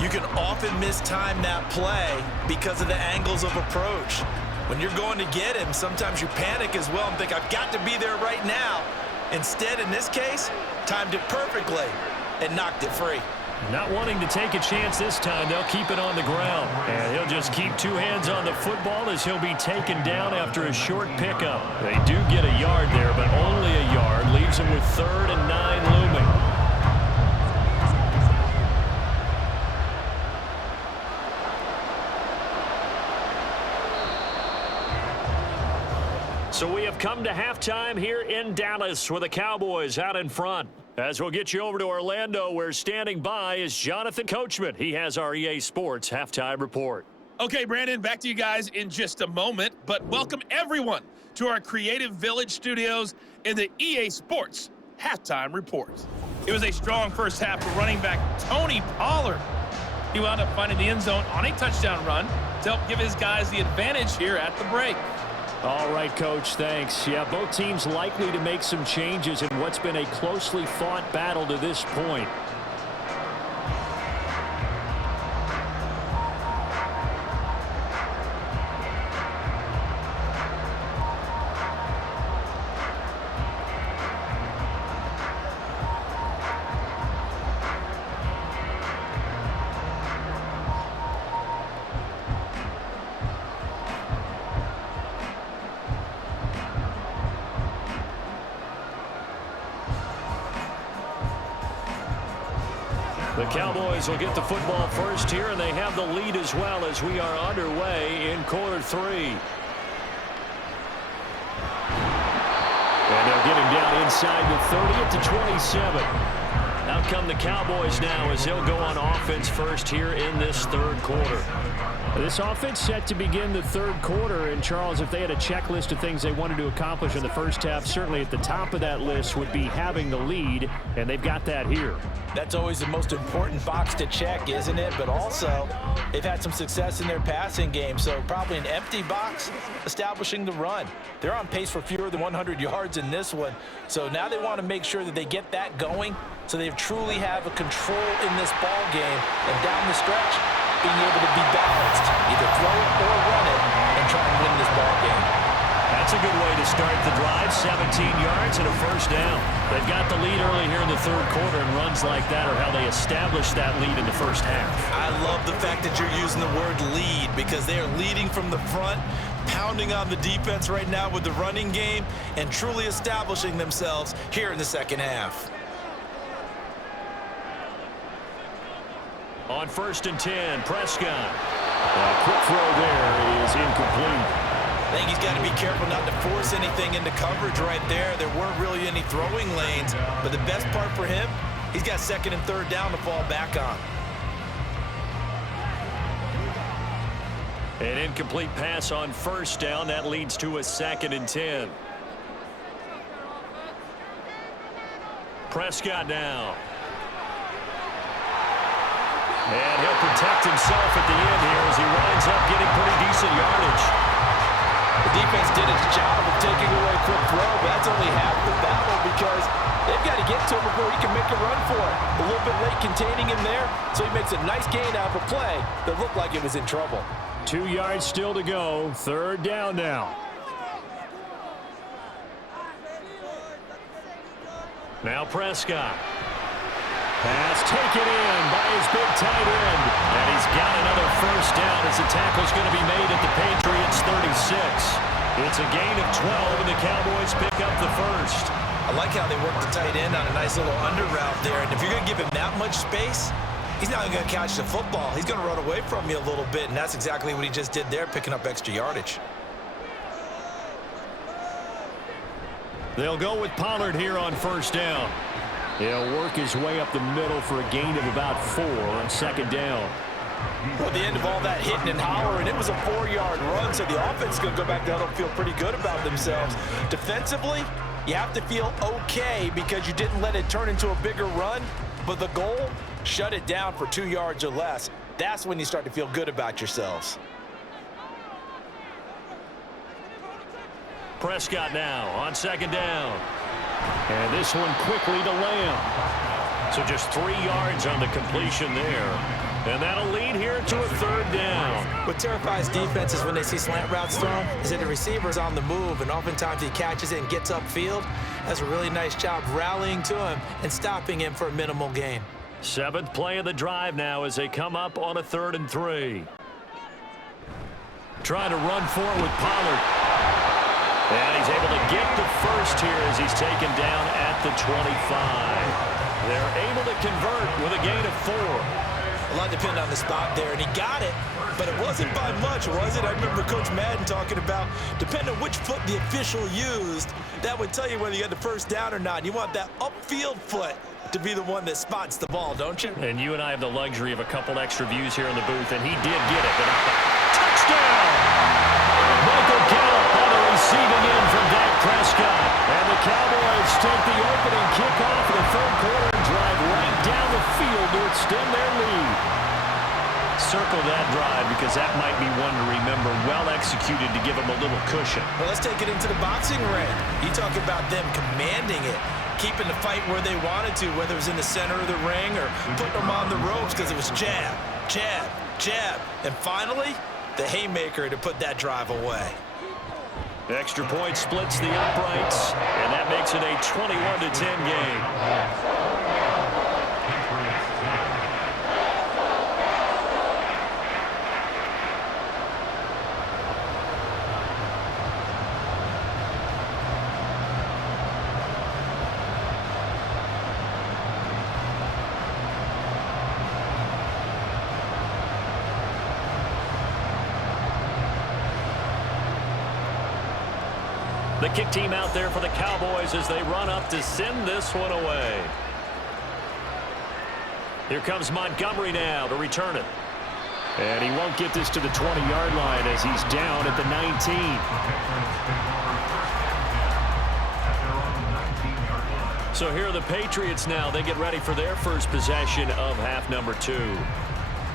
you can often mistime that play because of the angles of approach. When you're going to get him, sometimes you panic as well and think, I've got to be there right now. Instead, in this case, timed it perfectly and knocked it free. Not wanting to take a chance this time, they'll keep it on the ground. And he'll just keep two hands on the football as he'll be taken down after a short pickup. They do get a yard there, but only a yard. Leaves him with 3rd and 9 looming. So we have come to halftime here in Dallas with the Cowboys out in front. As we'll get you over to Orlando, where standing by is Jonathan Coachman. He has our EA Sports halftime report. Okay, Brandon, back to you guys in just a moment, but welcome everyone to our Creative Village studios in the EA Sports halftime report. It was a strong first half for running back Tony Pollard. He wound up finding the end zone on a touchdown run to help give his guys the advantage here at the break. All right, Coach, thanks. Yeah, both teams likely to make some changes in what's been a closely fought battle to this point. The Cowboys will get the football first here, and they have the lead as well as we are underway in quarter 3. And they'll get him down inside the 30 at the 27. Out come the Cowboys now as they'll go on offense first here in this third quarter. This offense set to begin the third quarter, and Charles, if they had a checklist of things they wanted to accomplish in the first half, certainly at the top of that list would be having the lead, and they've got that here. That's always the most important box to check, isn't it? But also, they've had some success in their passing game, so probably an empty box establishing the run. They're on pace for fewer than 100 yards in this one, so now they want to make sure that they get that going so they truly have a control in this ball game, and down the stretch, being able to be balanced, either throw it or run it, and try and win this ball game. That's a good way to start the drive. 17 yards and a first down. They've got the lead early here in the third quarter, and runs like that are how they establish that lead in the first half. I love the fact that you're using the word lead because they are leading from the front, pounding on the defense right now with the running game, and truly establishing themselves here in the second half. On 1st and 10, Prescott. A quick throw there is incomplete. I think he's got to be careful not to force anything into coverage right there. There weren't really any throwing lanes, but the best part for him, he's got 2nd and 3rd down to fall back on. An incomplete pass on 1st down. That leads to a 2nd and 10. Prescott now. And he'll protect himself at the end here as he winds up getting pretty decent yardage. The defense did its job of taking away a quick throw, but that's only half the battle because they've got to get to him before he can make a run for it. A little bit late containing him there, so he makes a nice gain out of a play that looked like it was in trouble. 2 yards still to go. 3rd down now. Now Prescott. Pass taken in by his big tight end. And he's got another first down as the tackle's going to be made at the Patriots 36. It's a gain of 12, and the Cowboys pick up the first. I like how they work the tight end on a nice little under route there, and if you're going to give him that much space, he's not going to catch the football. He's going to run away from you a little bit, and that's exactly what he just did there, picking up extra yardage. They'll go with Pollard here on first down. He'll work his way up the middle for a gain of about 4 on second down. Well, at the end of all that hitting and hollering, it was a 4-yard run, so the offense is going to go back down and feel pretty good about themselves. Defensively, you have to feel okay because you didn't let it turn into a bigger run, but the goal, shut it down for 2 yards or less. That's when you start to feel good about yourselves. Prescott now on second down. And this one quickly to Lamb. So just 3 yards on the completion there. And that'll lead here to a third down. What terrifies defenses when they see slant routes thrown is that the receiver's on the move, and oftentimes he catches it and gets upfield. Does a really nice job rallying to him and stopping him for a minimal gain. 7th play of the drive now as they come up on a 3rd and 3. Trying to run forward with Pollard. And he's able to get the first here as he's taken down at the 25. They're able to convert with a gain of 4. A lot depended on the spot there, and he got it, but it wasn't by much, was it? I remember Coach Madden talking about, depending on which foot the official used, that would tell you whether you got the first down or not. You want that upfield foot to be the one that spots the ball, don't you? And you and I have the luxury of a couple extra views here in the booth, and he did get it. But touchdown! Michael Gallup on the receiving end from Dak Prescott. And the Cowboys take the opening kickoff of the 3rd quarter and drive right down the field to extend their lead. Circle that drive because that might be one to remember. Well executed to give them a little cushion. Well, let's take it into the boxing ring. You talk about them commanding it, keeping the fight where they wanted to, whether it was in the center of the ring or putting them on the ropes because it was jab, jab, jab. And finally, the haymaker to put that drive away. Extra point splits the uprights, and that makes it a 21-10 game. The kick team out there for the Cowboys as they run up to send this one away. Here comes Montgomery now to return it. And he won't get this to the 20-yard line as he's down at the 19. So here are the Patriots now. They get ready for their first possession of half number 2.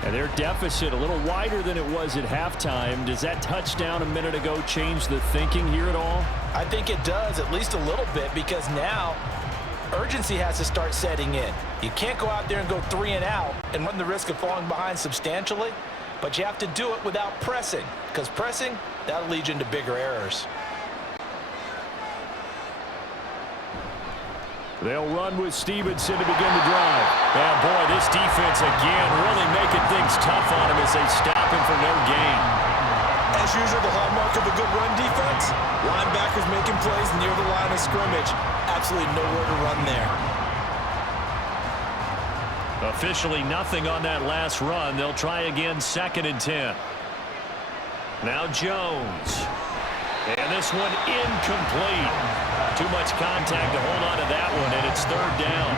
And their deficit a little wider than it was at halftime. Does that touchdown a minute ago change the thinking here at all? I think it does, at least a little bit, because now urgency has to start setting in. You can't go out there and go 3 and out and run the risk of falling behind substantially, but you have to do it without pressing, because pressing, that'll lead you into bigger errors. They'll run with Stevenson to begin the drive. And boy, this defense again really making things tough on him as they stop him for no gain. As usual, the hallmark of a good run defense, linebackers making plays near the line of scrimmage. Absolutely nowhere to run there. Officially nothing on that last run. They'll try again 2nd and 10. Now Jones. And this one incomplete. Too much contact to hold on to that one, and it's 3rd down.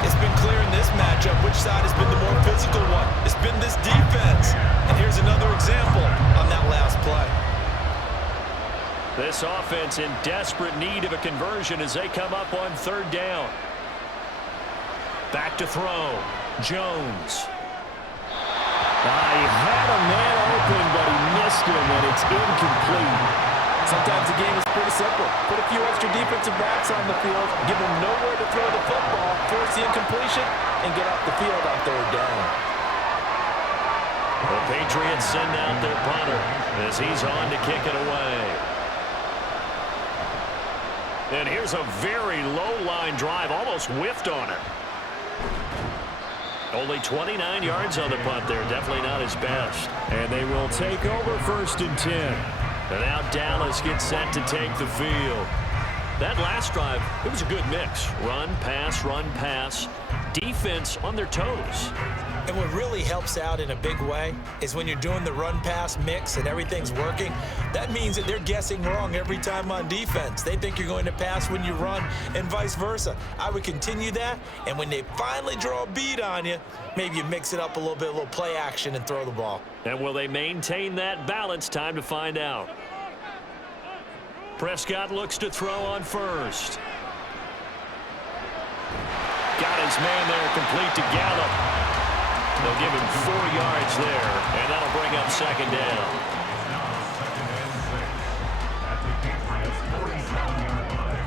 It's been clear in this matchup which side has been the more physical one. It's been this defense. And here's another example on that last play. This offense in desperate need of a conversion as they come up on 3rd down. Back to throw. Jones. He had a man open, but he missed him, and it's incomplete. Sometimes the game is pretty simple. Put a few extra defensive backs on the field, give them nowhere to throw the football, force the incompletion, and get off the field on 3rd down. The Patriots send out their punter as he's on to kick it away. And here's a very low-line drive, almost whiffed on it. Only 29 yards on the punt there. Definitely not his best. And they will take over 1st and 10. And now Dallas gets set to take the field. That last drive, it was a good mix. Run, pass, defense on their toes. And what really helps out in a big way is when you're doing the run-pass mix and everything's working, that means that they're guessing wrong every time on defense. They think you're going to pass when you run and vice versa. I would continue that, and when they finally draw a bead on you, maybe you mix it up a little bit, a little play action and throw the ball. And will they maintain that balance? Time to find out. Prescott looks to throw on first. Got his man there, complete to Gallup. They'll give him 4 yards there, and that'll bring up second down. Second and 6 at the Patriots 47-yard line.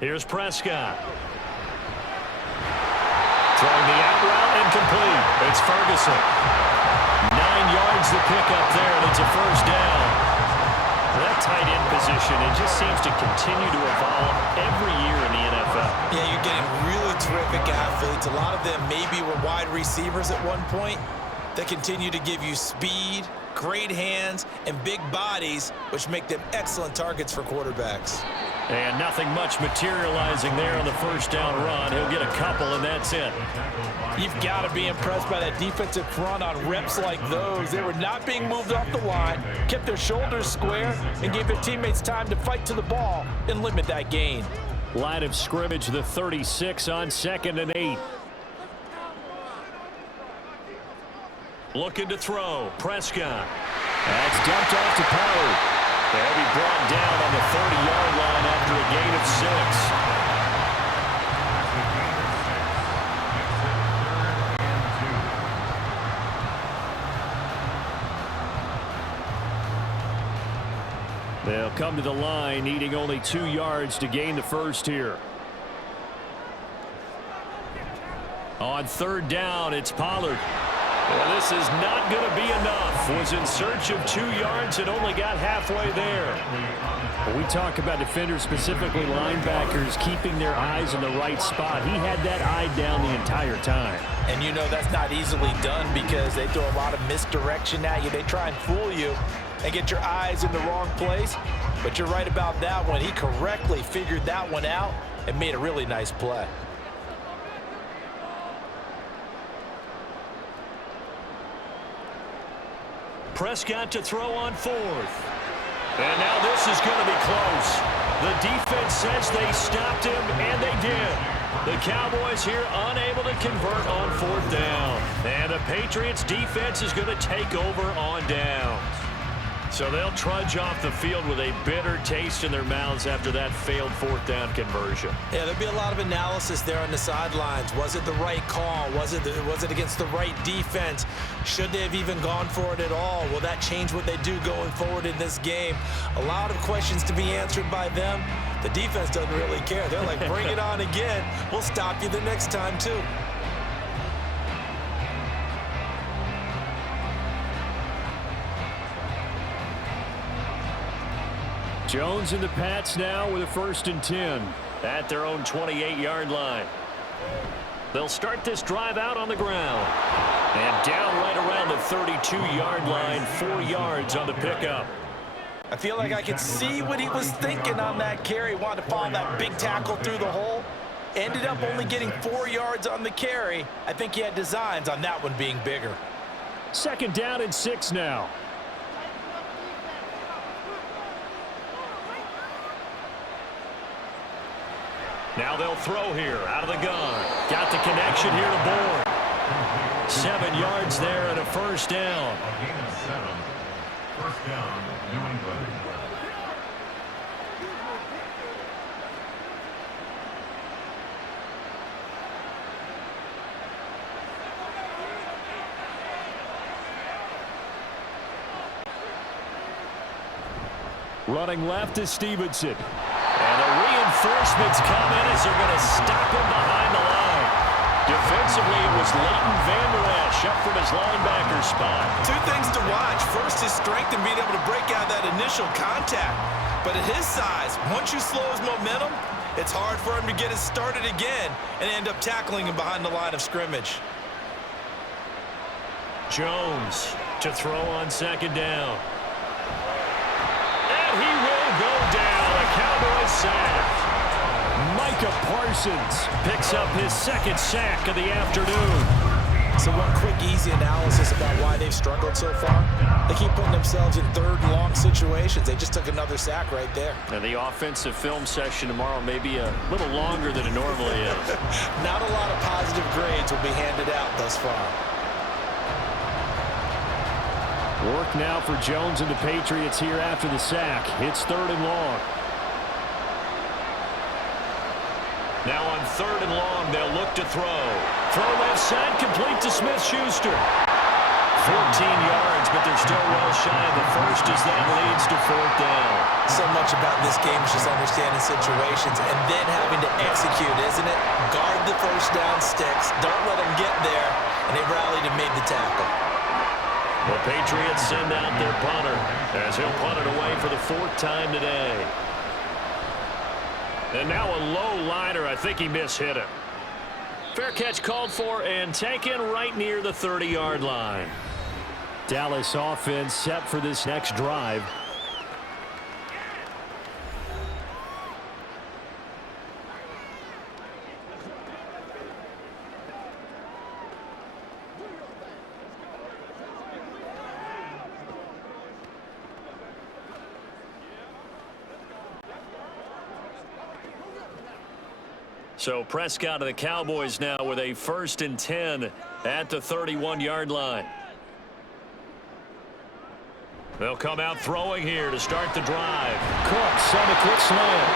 Here's Prescott. Throwing the out route incomplete. It's Ferguson. 9 yards the pickup there, and it's a first down. That tight end position, it just seems to continue to evolve every year in the NFL. Yeah, you're getting really terrific athletes. A lot of them maybe were wide receivers at one point. They continue to give you speed, great hands, and big bodies, which make them excellent targets for quarterbacks. And nothing much materializing there on the first down run. He'll get a couple, and that's it. You've got to be impressed by that defensive front on reps like those. They were not being moved off the line, kept their shoulders square, and gave their teammates time to fight to the ball and limit that gain. Line of scrimmage, the 36 on 2nd and 8. Looking to throw. Prescott. That's dumped off to Pollard. They'll be brought down on the 30-yard line after a gain of 6. They'll come to the line, needing only 2 yards to gain the first here. On 3rd down, it's Pollard. Well, this is not going to be enough. Was in search of 2 yards and only got halfway there. When we talk about defenders, specifically linebackers, keeping their eyes in the right spot, he had that eye down the entire time. And you know that's not easily done because they throw a lot of misdirection at you. They try and fool you and get your eyes in the wrong place. But you're right about that one. He correctly figured that one out and made a really nice play. Prescott to throw on 4th. And now this is going to be close. The defense says they stopped him, and they did. The Cowboys here unable to convert on 4th down. And the Patriots defense is going to take over on downs. So they'll trudge off the field with a bitter taste in their mouths after that failed 4th down conversion. Yeah, there'll be a lot of analysis there on the sidelines. Was it the right call? Was it against the right defense? Should they have even gone for it at all? Will that change what they do going forward in this game? A lot of questions to be answered by them. The defense doesn't really care. They're like, bring it on again. We'll stop you the next time, too. Jones and the Pats now with a 1st and 10. At their own 28-yard line. They'll start this drive out on the ground. And down right around the 32-yard line, 4 yards on the pickup. I feel like I could see what he was thinking on that carry. Wanted to follow that big tackle through the hole. Ended up only getting 4 yards on the carry. I think he had designs on that one being bigger. 2nd down and 6 now. Now they'll throw here out of the gun. Got the connection here to Bourne. 7 yards there and a first down. A gain of 7. First down, New England. Running left is Stevenson. And the reinforcements come in as they're going to stop him behind the line. Defensively, it was Leighton Van Der Esch up from his linebacker spot. 2 things to watch. First, his strength in being able to break out that initial contact. But at his size, once you slow his momentum, it's hard for him to get it started again and end up tackling him behind the line of scrimmage. Jones to throw on 2nd down. sack. Micah Parsons Picks up his second sack of the afternoon. So one quick, easy analysis about why they've struggled so far. They keep putting themselves in third and long situations. They just took another sack right there. And the offensive film session tomorrow may be a little longer than it normally is. Not a lot of positive grades will be handed out thus far. Work now for Jones and the Patriots here after the sack. It's third and long. Now on third and long, they'll look to throw. Throw left side, complete to Smith-Schuster. 14 yards, but they're still well shy of the first as that leads to fourth down. So much about this game is just understanding situations and then having to execute, isn't it? Guard the first down sticks. Don't let them get there. And they rallied and made the tackle. The Patriots send out their punter as he'll punt it away for the fourth time today. And now a low liner. I think he mishit it. Fair catch called for and taken right near the 30-yard line. Dallas offense set for this next drive. So Prescott of the Cowboys now with a 1st and 10 at the 31-yard line. They'll come out throwing here to start the drive. Cooks on a quick slant.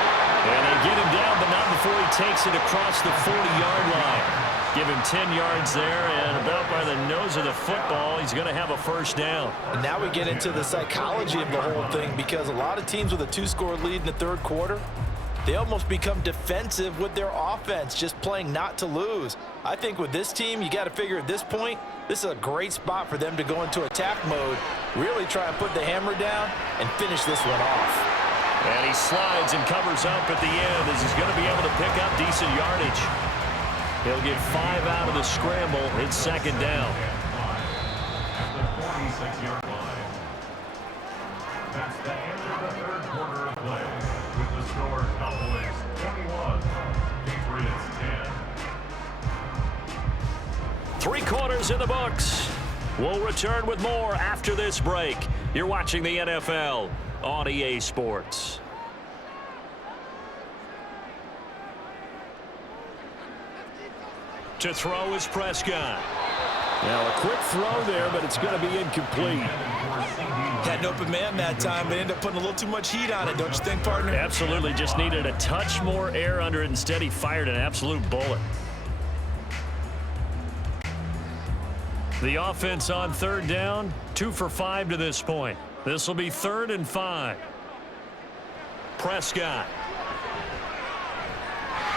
And they get him down, but not before he takes it across the 40-yard line. Give him 10 yards there, and about by the nose of the football, he's going to have a first down. And now we get into the psychology of the whole thing, because a lot of teams with a 2-score lead in the third quarter, they almost become defensive with their offense, just playing not to lose. I think with this team, you got to figure at this point, this is a great spot for them to go into attack mode, really try and put the hammer down and finish this one off. And he slides and covers up at the end as he's going to be able to pick up decent yardage. He'll get 5 out of the scramble. It's second down. At the 46-yard line. That's the end of the third quarter of play. With the score, Cowboys 21, Patriots 10. 3 quarters in the books. We'll return with more after this break. You're watching the NFL on EA Sports. To throw is Prescott. Now a quick throw there, but it's going to be incomplete. Had an open man that time, but ended up putting a little too much heat on it, don't you think, partner? Absolutely, just needed a touch more air under it. Instead, he fired an absolute bullet. The offense on third down, 2 for 5 to this point. This will be 3rd and 5. Prescott.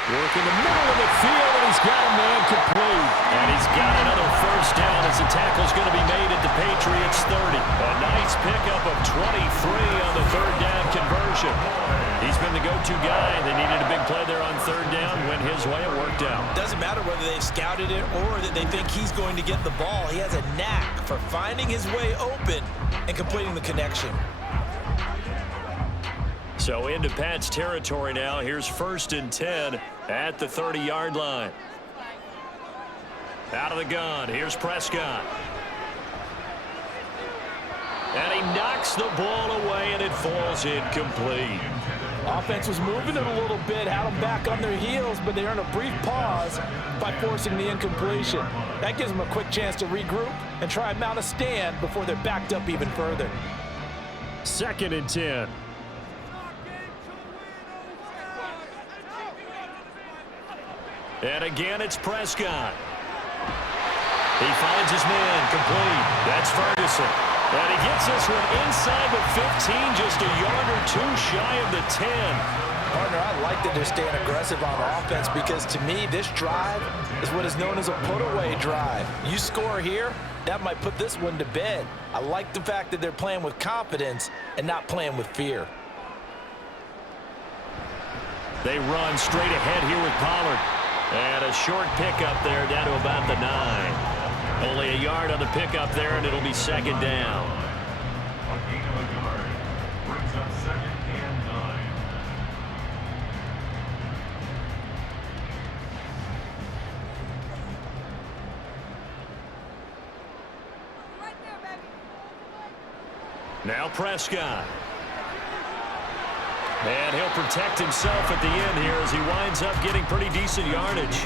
Work in the middle of the field, and he's got a man complete. And he's got another first down as the tackle's going to be made at the Patriots 30. A nice pickup of 23 on the third down conversion. He's been the go-to guy. They needed a big play there on third down. Went his way. It worked out. Doesn't matter whether they've scouted it or that they think he's going to get the ball. He has a knack for finding his way open and completing the connection. So into Pat's territory now. Here's 1st and 10 at the 30-yard line. Out of the gun. Here's Prescott. And he knocks the ball away, and it falls incomplete. Offense was moving it a little bit, had them back on their heels, but they earned a brief pause by forcing the incompletion. That gives them a quick chance to regroup and try and mount a stand before they're backed up even further. 2nd and 10. And again, it's Prescott. He finds his man complete. That's Ferguson. And he gets this one inside the 15, just a yard or 2 shy of the 10. Partner, I like that they're staying aggressive on offense, because to me, this drive is what is known as a put-away drive. You score here, that might put this one to bed. I like the fact that they're playing with confidence and not playing with fear. They run straight ahead here with Pollard. And a short pickup there down to about the 9. Only a yard on the pickup there, and it'll be second down. A gain of a yard brings up 2nd and 9. Now Prescott. And he'll protect himself at the end here as he winds up getting pretty decent yardage.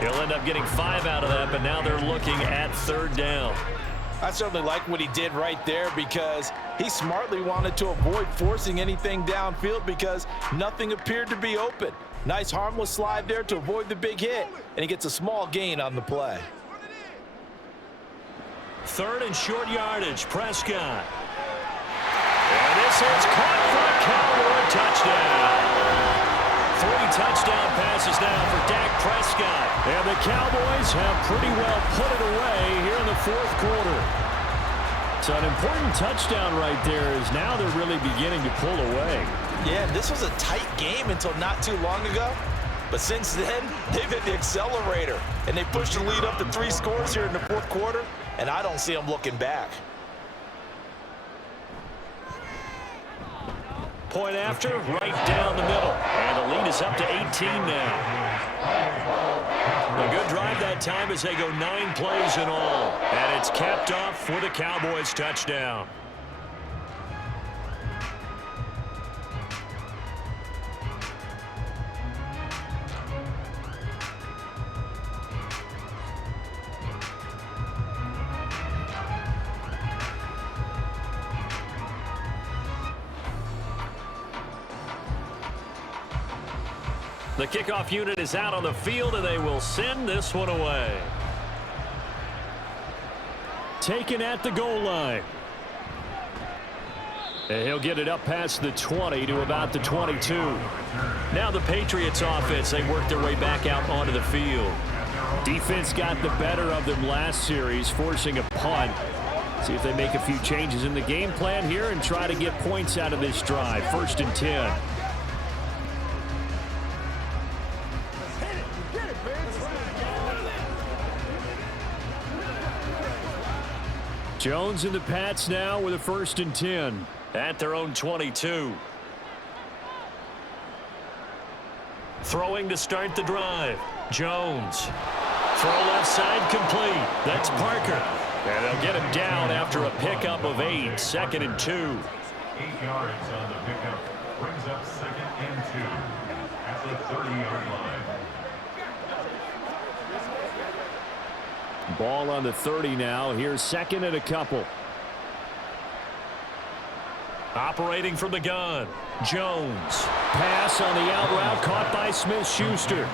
He'll end up getting 5 out of that, but now they're looking at 3rd down. I certainly like what he did right there because he smartly wanted to avoid forcing anything downfield because nothing appeared to be open. Nice harmless slide there to avoid the big hit, and he gets a small gain on the play. 3rd and short yardage, Prescott. And this is caught for a Cowboy touchdown. 3 touchdown passes now for Dak Prescott. And the Cowboys have pretty well put it away here in the 4th quarter. So an important touchdown right there is now they're really beginning to pull away. Yeah, this was a tight game until not too long ago. But since then, they've hit the accelerator. And they pushed the lead up to 3 scores here in the 4th quarter. And I don't see them looking back. Point after, right down the middle. And the lead is up to 18 now. A good drive that time as they go 9 plays in all. And it's capped off for the Cowboys touchdown. The kickoff unit is out on the field, and they will send this one away. Taken at the goal line. And he'll get it up past the 20 to about the 22. Now the Patriots offense, they work their way back out onto the field. Defense got the better of them last series, forcing a punt. See if they make a few changes in the game plan here and try to get points out of this drive. 1st and 10. Jones and the Pats now with a 1st and 10. At their own 22. Throwing to start the drive. Jones. Throw left side complete. That's Parker. And they'll get him down after a pickup of 8. 2nd and 2. 8 yards on the pickup. Brings up 2nd and 2. At the 30-yard line. Ball on the 30 now. Here's 2nd and a couple. Operating from the gun. Jones. Pass on the out route caught by Smith-Schuster.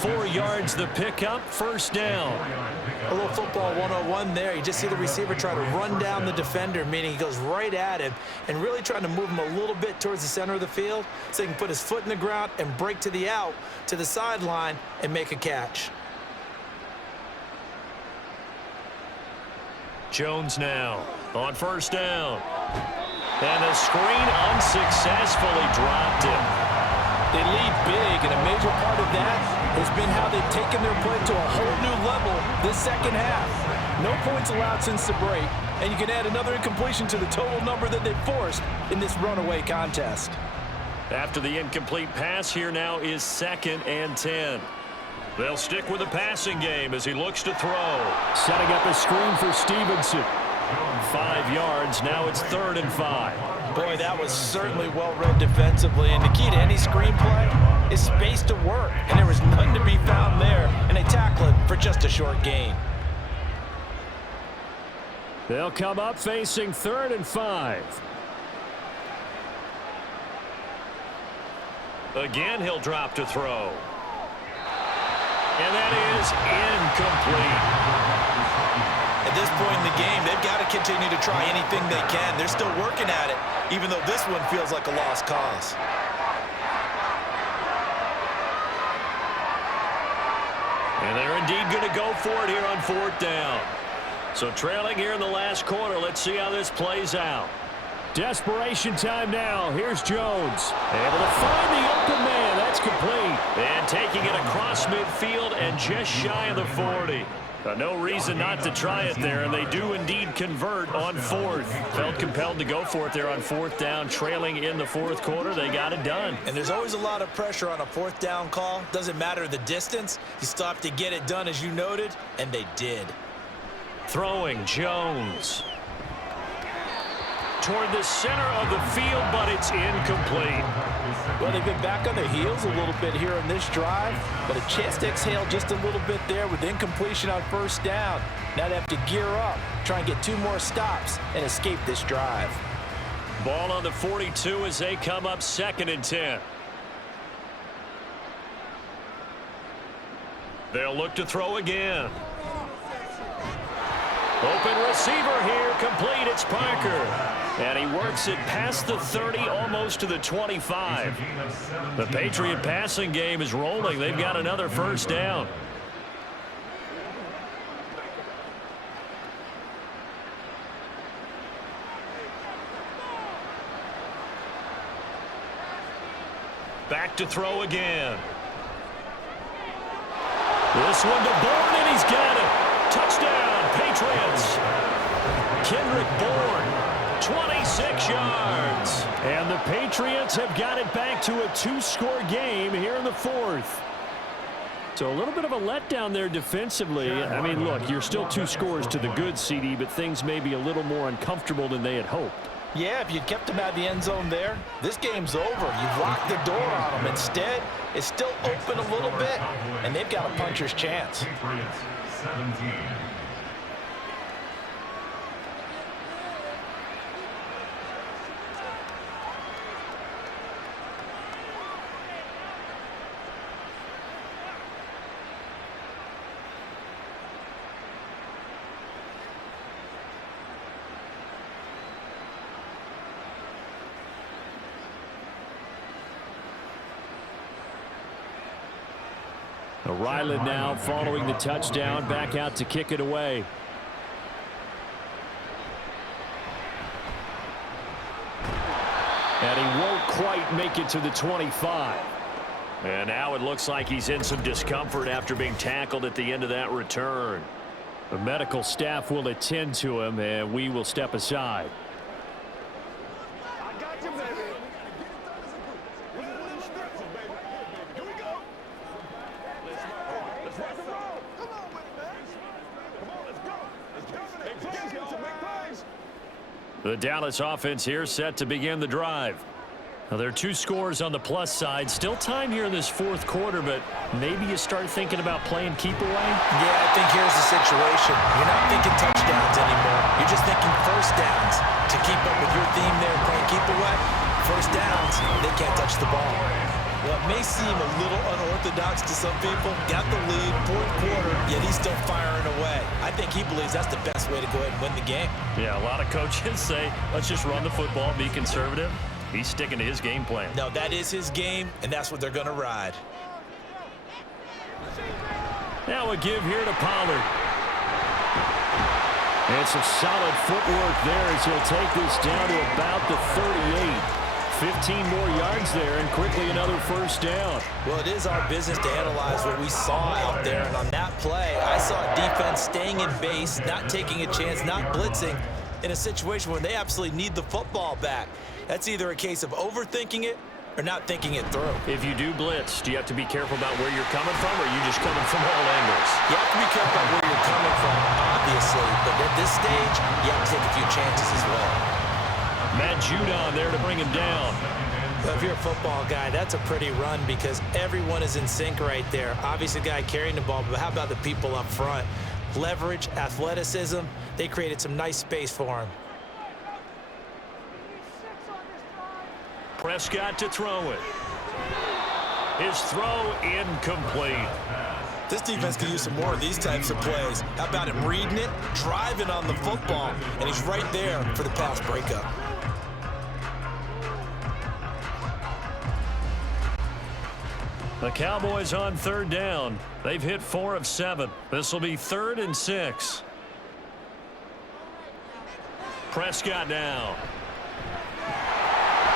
4 yards the pickup. 1st down. A little football 101 there. You just see the receiver try to run down the defender, meaning he goes right at him and really trying to move him a little bit towards the center of the field so he can put his foot in the ground and break to the out, to the sideline, and make a catch. Jones now on 1st down. And the screen unsuccessfully dropped him. They lead big, and a major part of that has been how they've taken their play to a whole new level this 2nd half. No points allowed since the break, and you can add another incompletion to the total number that they've forced in this runaway contest. After the incomplete pass, here now is 2nd and 10. They'll stick with the passing game as he looks to throw. Setting up a screen for Stevenson. 5 yards. Now it's 3rd and 5. Boy, that was certainly well read defensively, and the key to any screenplay is space to work, and there was none to be found there, and they tackle it for just a short gain. They'll come up facing 3rd and 5. Again, he'll drop to throw. And that is incomplete. At this point in the game, they've got to continue to try anything they can. They're still working at it, even though this one feels like a lost cause. And they're indeed going to go for it here on 4th down. So trailing here in the last quarter, let's see how this plays out. Desperation time now. Here's Jones. Able to find the open man. That's complete. And taking it across midfield and just shy of the 40. No reason not to try it there, and they do indeed convert on 4th. Felt compelled to go for it there on 4th down, trailing in the 4th quarter. They got it done. And there's always a lot of pressure on a 4th down call. Doesn't matter the distance. You still have to get it done, as you noted, and they did. Throwing, Jones. toward the center of the field, but it's incomplete. Well, they've been back on their heels a little bit here on this drive, but a chance to exhale just a little bit there with incompletion on first down. Now they have to gear up, try and get 2 more stops, and escape this drive. Ball on the 42 as they come up 2nd and 10. They'll look to throw again. Open receiver here, complete. It's Parker. And he works it past the 30, almost to the 25. The Patriot passing game is rolling. They've got another first down. Back to throw again. This one to Bourne, and he's got it. Touchdown, Patriots. Kendrick Bourne, 26 yards. And the Patriots have got it back to a 2-score game here in the 4th. So a little bit of a letdown there defensively. I mean, look, you're still 2 scores to the good, CD, but things may be a little more uncomfortable than they had hoped. Yeah, if you'd kept them out of the end zone there, this game's over. You've locked the door on them. Instead, it's still open a little bit, and they've got a puncher's chance. Patriots 17. Ryland now following the touchdown, back out to kick it away. And he won't quite make it to the 25. And now it looks like he's in some discomfort after being tackled at the end of that return. The medical staff will attend to him, and we will step aside. The Dallas offense here set to begin the drive. Now, there are 2 scores on the plus side. Still time here in this 4th quarter, but maybe you start thinking about playing keep away? Yeah, I think here's the situation. You're not thinking touchdowns anymore. You're just thinking first downs. To keep up with your theme there, playing keep away, first downs, they can't touch the ball. Well, it may seem a little unorthodox to some people. Got the lead, 4th quarter, yet he's still firing away. I think he believes that's the best way to go ahead and win the game. Yeah, a lot of coaches say, let's just run the football, be conservative. He's sticking to his game plan. No, that is his game, and that's what they're going to ride. Now a give here to Pollard. And some solid footwork there as he'll take this down to about the 38. 15 more yards there, and quickly another first down. Well, it is our business to analyze what we saw out there, and on that play, I saw defense staying in base, not taking a chance, not blitzing, in a situation where they absolutely need the football back. That's either a case of overthinking it or not thinking it through. If you do blitz, do you have to be careful about where you're coming from, or are you just coming from all angles? You have to be careful about where you're coming from, obviously, but at this stage, you have to take a few chances as well. Matt Judon there to bring him down. Well, if you're a football guy, that's a pretty run because everyone is in sync right there. Obviously, the guy carrying the ball, but how about the people up front? Leverage, athleticism, they created some nice space for him. Prescott to throw it. His throw incomplete. This defense can use some more of these types of plays. How about him reading it, driving on the football, and he's right there for the pass breakup. The Cowboys on 3rd down. They've hit 4 of 7. This will be 3rd and 6. Prescott now.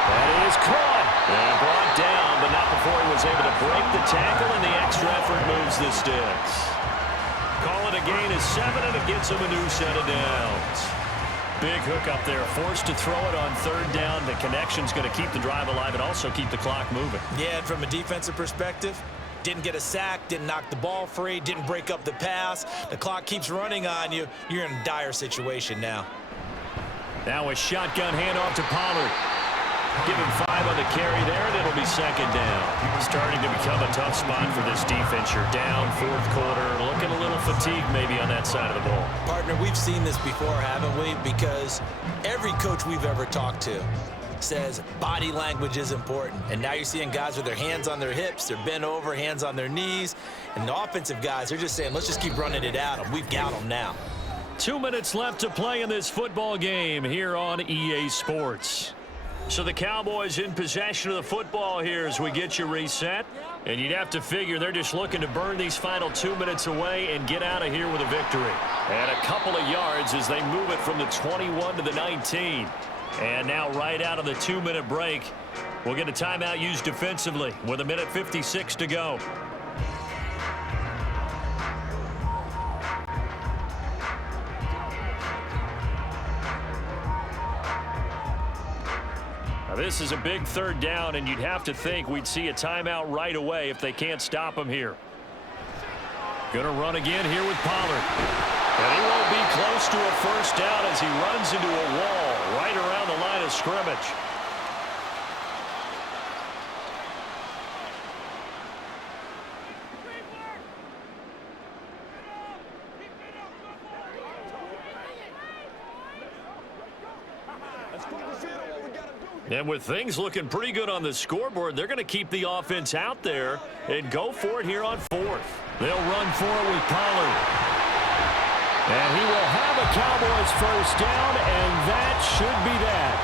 That is caught and brought down, but not before he was able to break the tackle, and the extra effort moves the sticks. Call it a gain of 7, and it gets him a new set of downs. Big hook up there, forced to throw it on 3rd down. The connection's going to keep the drive alive and also keep the clock moving. Yeah, and from a defensive perspective, didn't get a sack, didn't knock the ball free, didn't break up the pass. The clock keeps running on you. You're in a dire situation now. Now a shotgun handoff to Pollard. Give him 5 on the carry there, and it'll be second down. Starting to become a tough spot for this defense. You're down fourth quarter, looking a little fatigued maybe on that side of the ball. Partner, we've seen this before, haven't we? Because every coach we've ever talked to says body language is important. And now you're seeing guys with their hands on their hips, they're bent over, hands on their knees. And the offensive guys, they're just saying, let's just keep running it at them. We've got them now. 2 minutes left to play in this football game here on EA Sports. So the Cowboys in possession of the football here as we get you reset. And you'd have to figure they're just looking to burn these final 2 minutes away and get out of here with a victory. And a couple of yards as they move it from the 21 to the 19. And now right out of the 2-minute break, we'll get a timeout used defensively with 1:56 to go. This is a big third down, and you'd have to think we'd see a timeout right away if they can't stop him here. Gonna run again here with Pollard. And he won't be close to a first down as he runs into a wall right around the line of scrimmage. And with things looking pretty good on the scoreboard, they're going to keep the offense out there and go for it here on fourth. They'll run for it with Pollard. And he will have a Cowboys first down, and that should be that.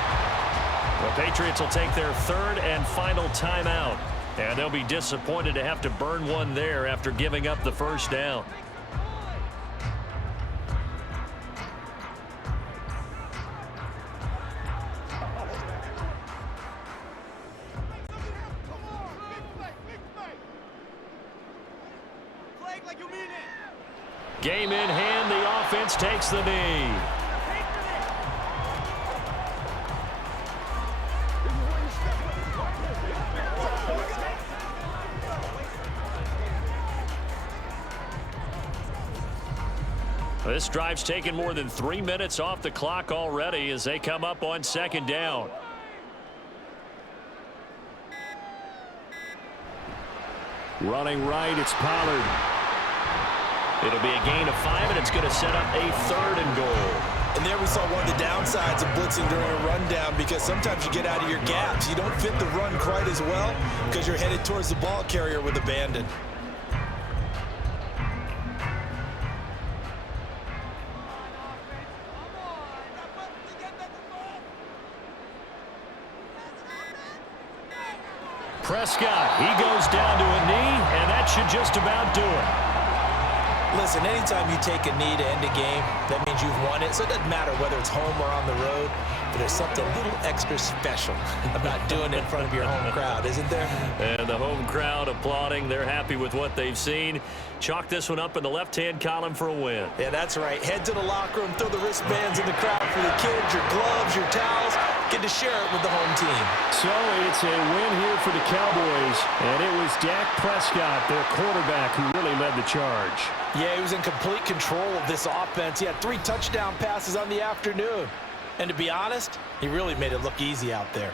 The Patriots will take their third and final timeout. And they'll be disappointed to have to burn one there after giving up the first down. Game in hand, the offense takes the knee. This drive's taken more than 3 minutes off the clock already as they come up on second down. Running right, it's Pollard. It'll be a gain of 5, and it's going to set up a 3rd and goal. And there we saw one of the downsides of blitzing during a rundown, because sometimes you get out of your gaps. You don't fit the run quite as well because you're headed towards the ball carrier with abandon. Prescott, he goes down to a knee, and that should just about do it. Listen, anytime you take a knee to end a game, that means you've won it. So it doesn't matter whether it's home or on the road, but there's something a little extra special about doing it in front of your home crowd, isn't there? And the home crowd applauding. They're happy with what they've seen. Chalk this one up in the left-hand column for a win. Yeah, that's right. Head to the locker room, throw the wristbands in the crowd for the kids, your gloves, your towels. Get to share it with the home team. So it's a win here for the Cowboys, and it was Dak Prescott, their quarterback, who really led the charge. Yeah, he was in complete control of this offense. He had 3 touchdown passes on the afternoon. And to be honest, he really made it look easy out there.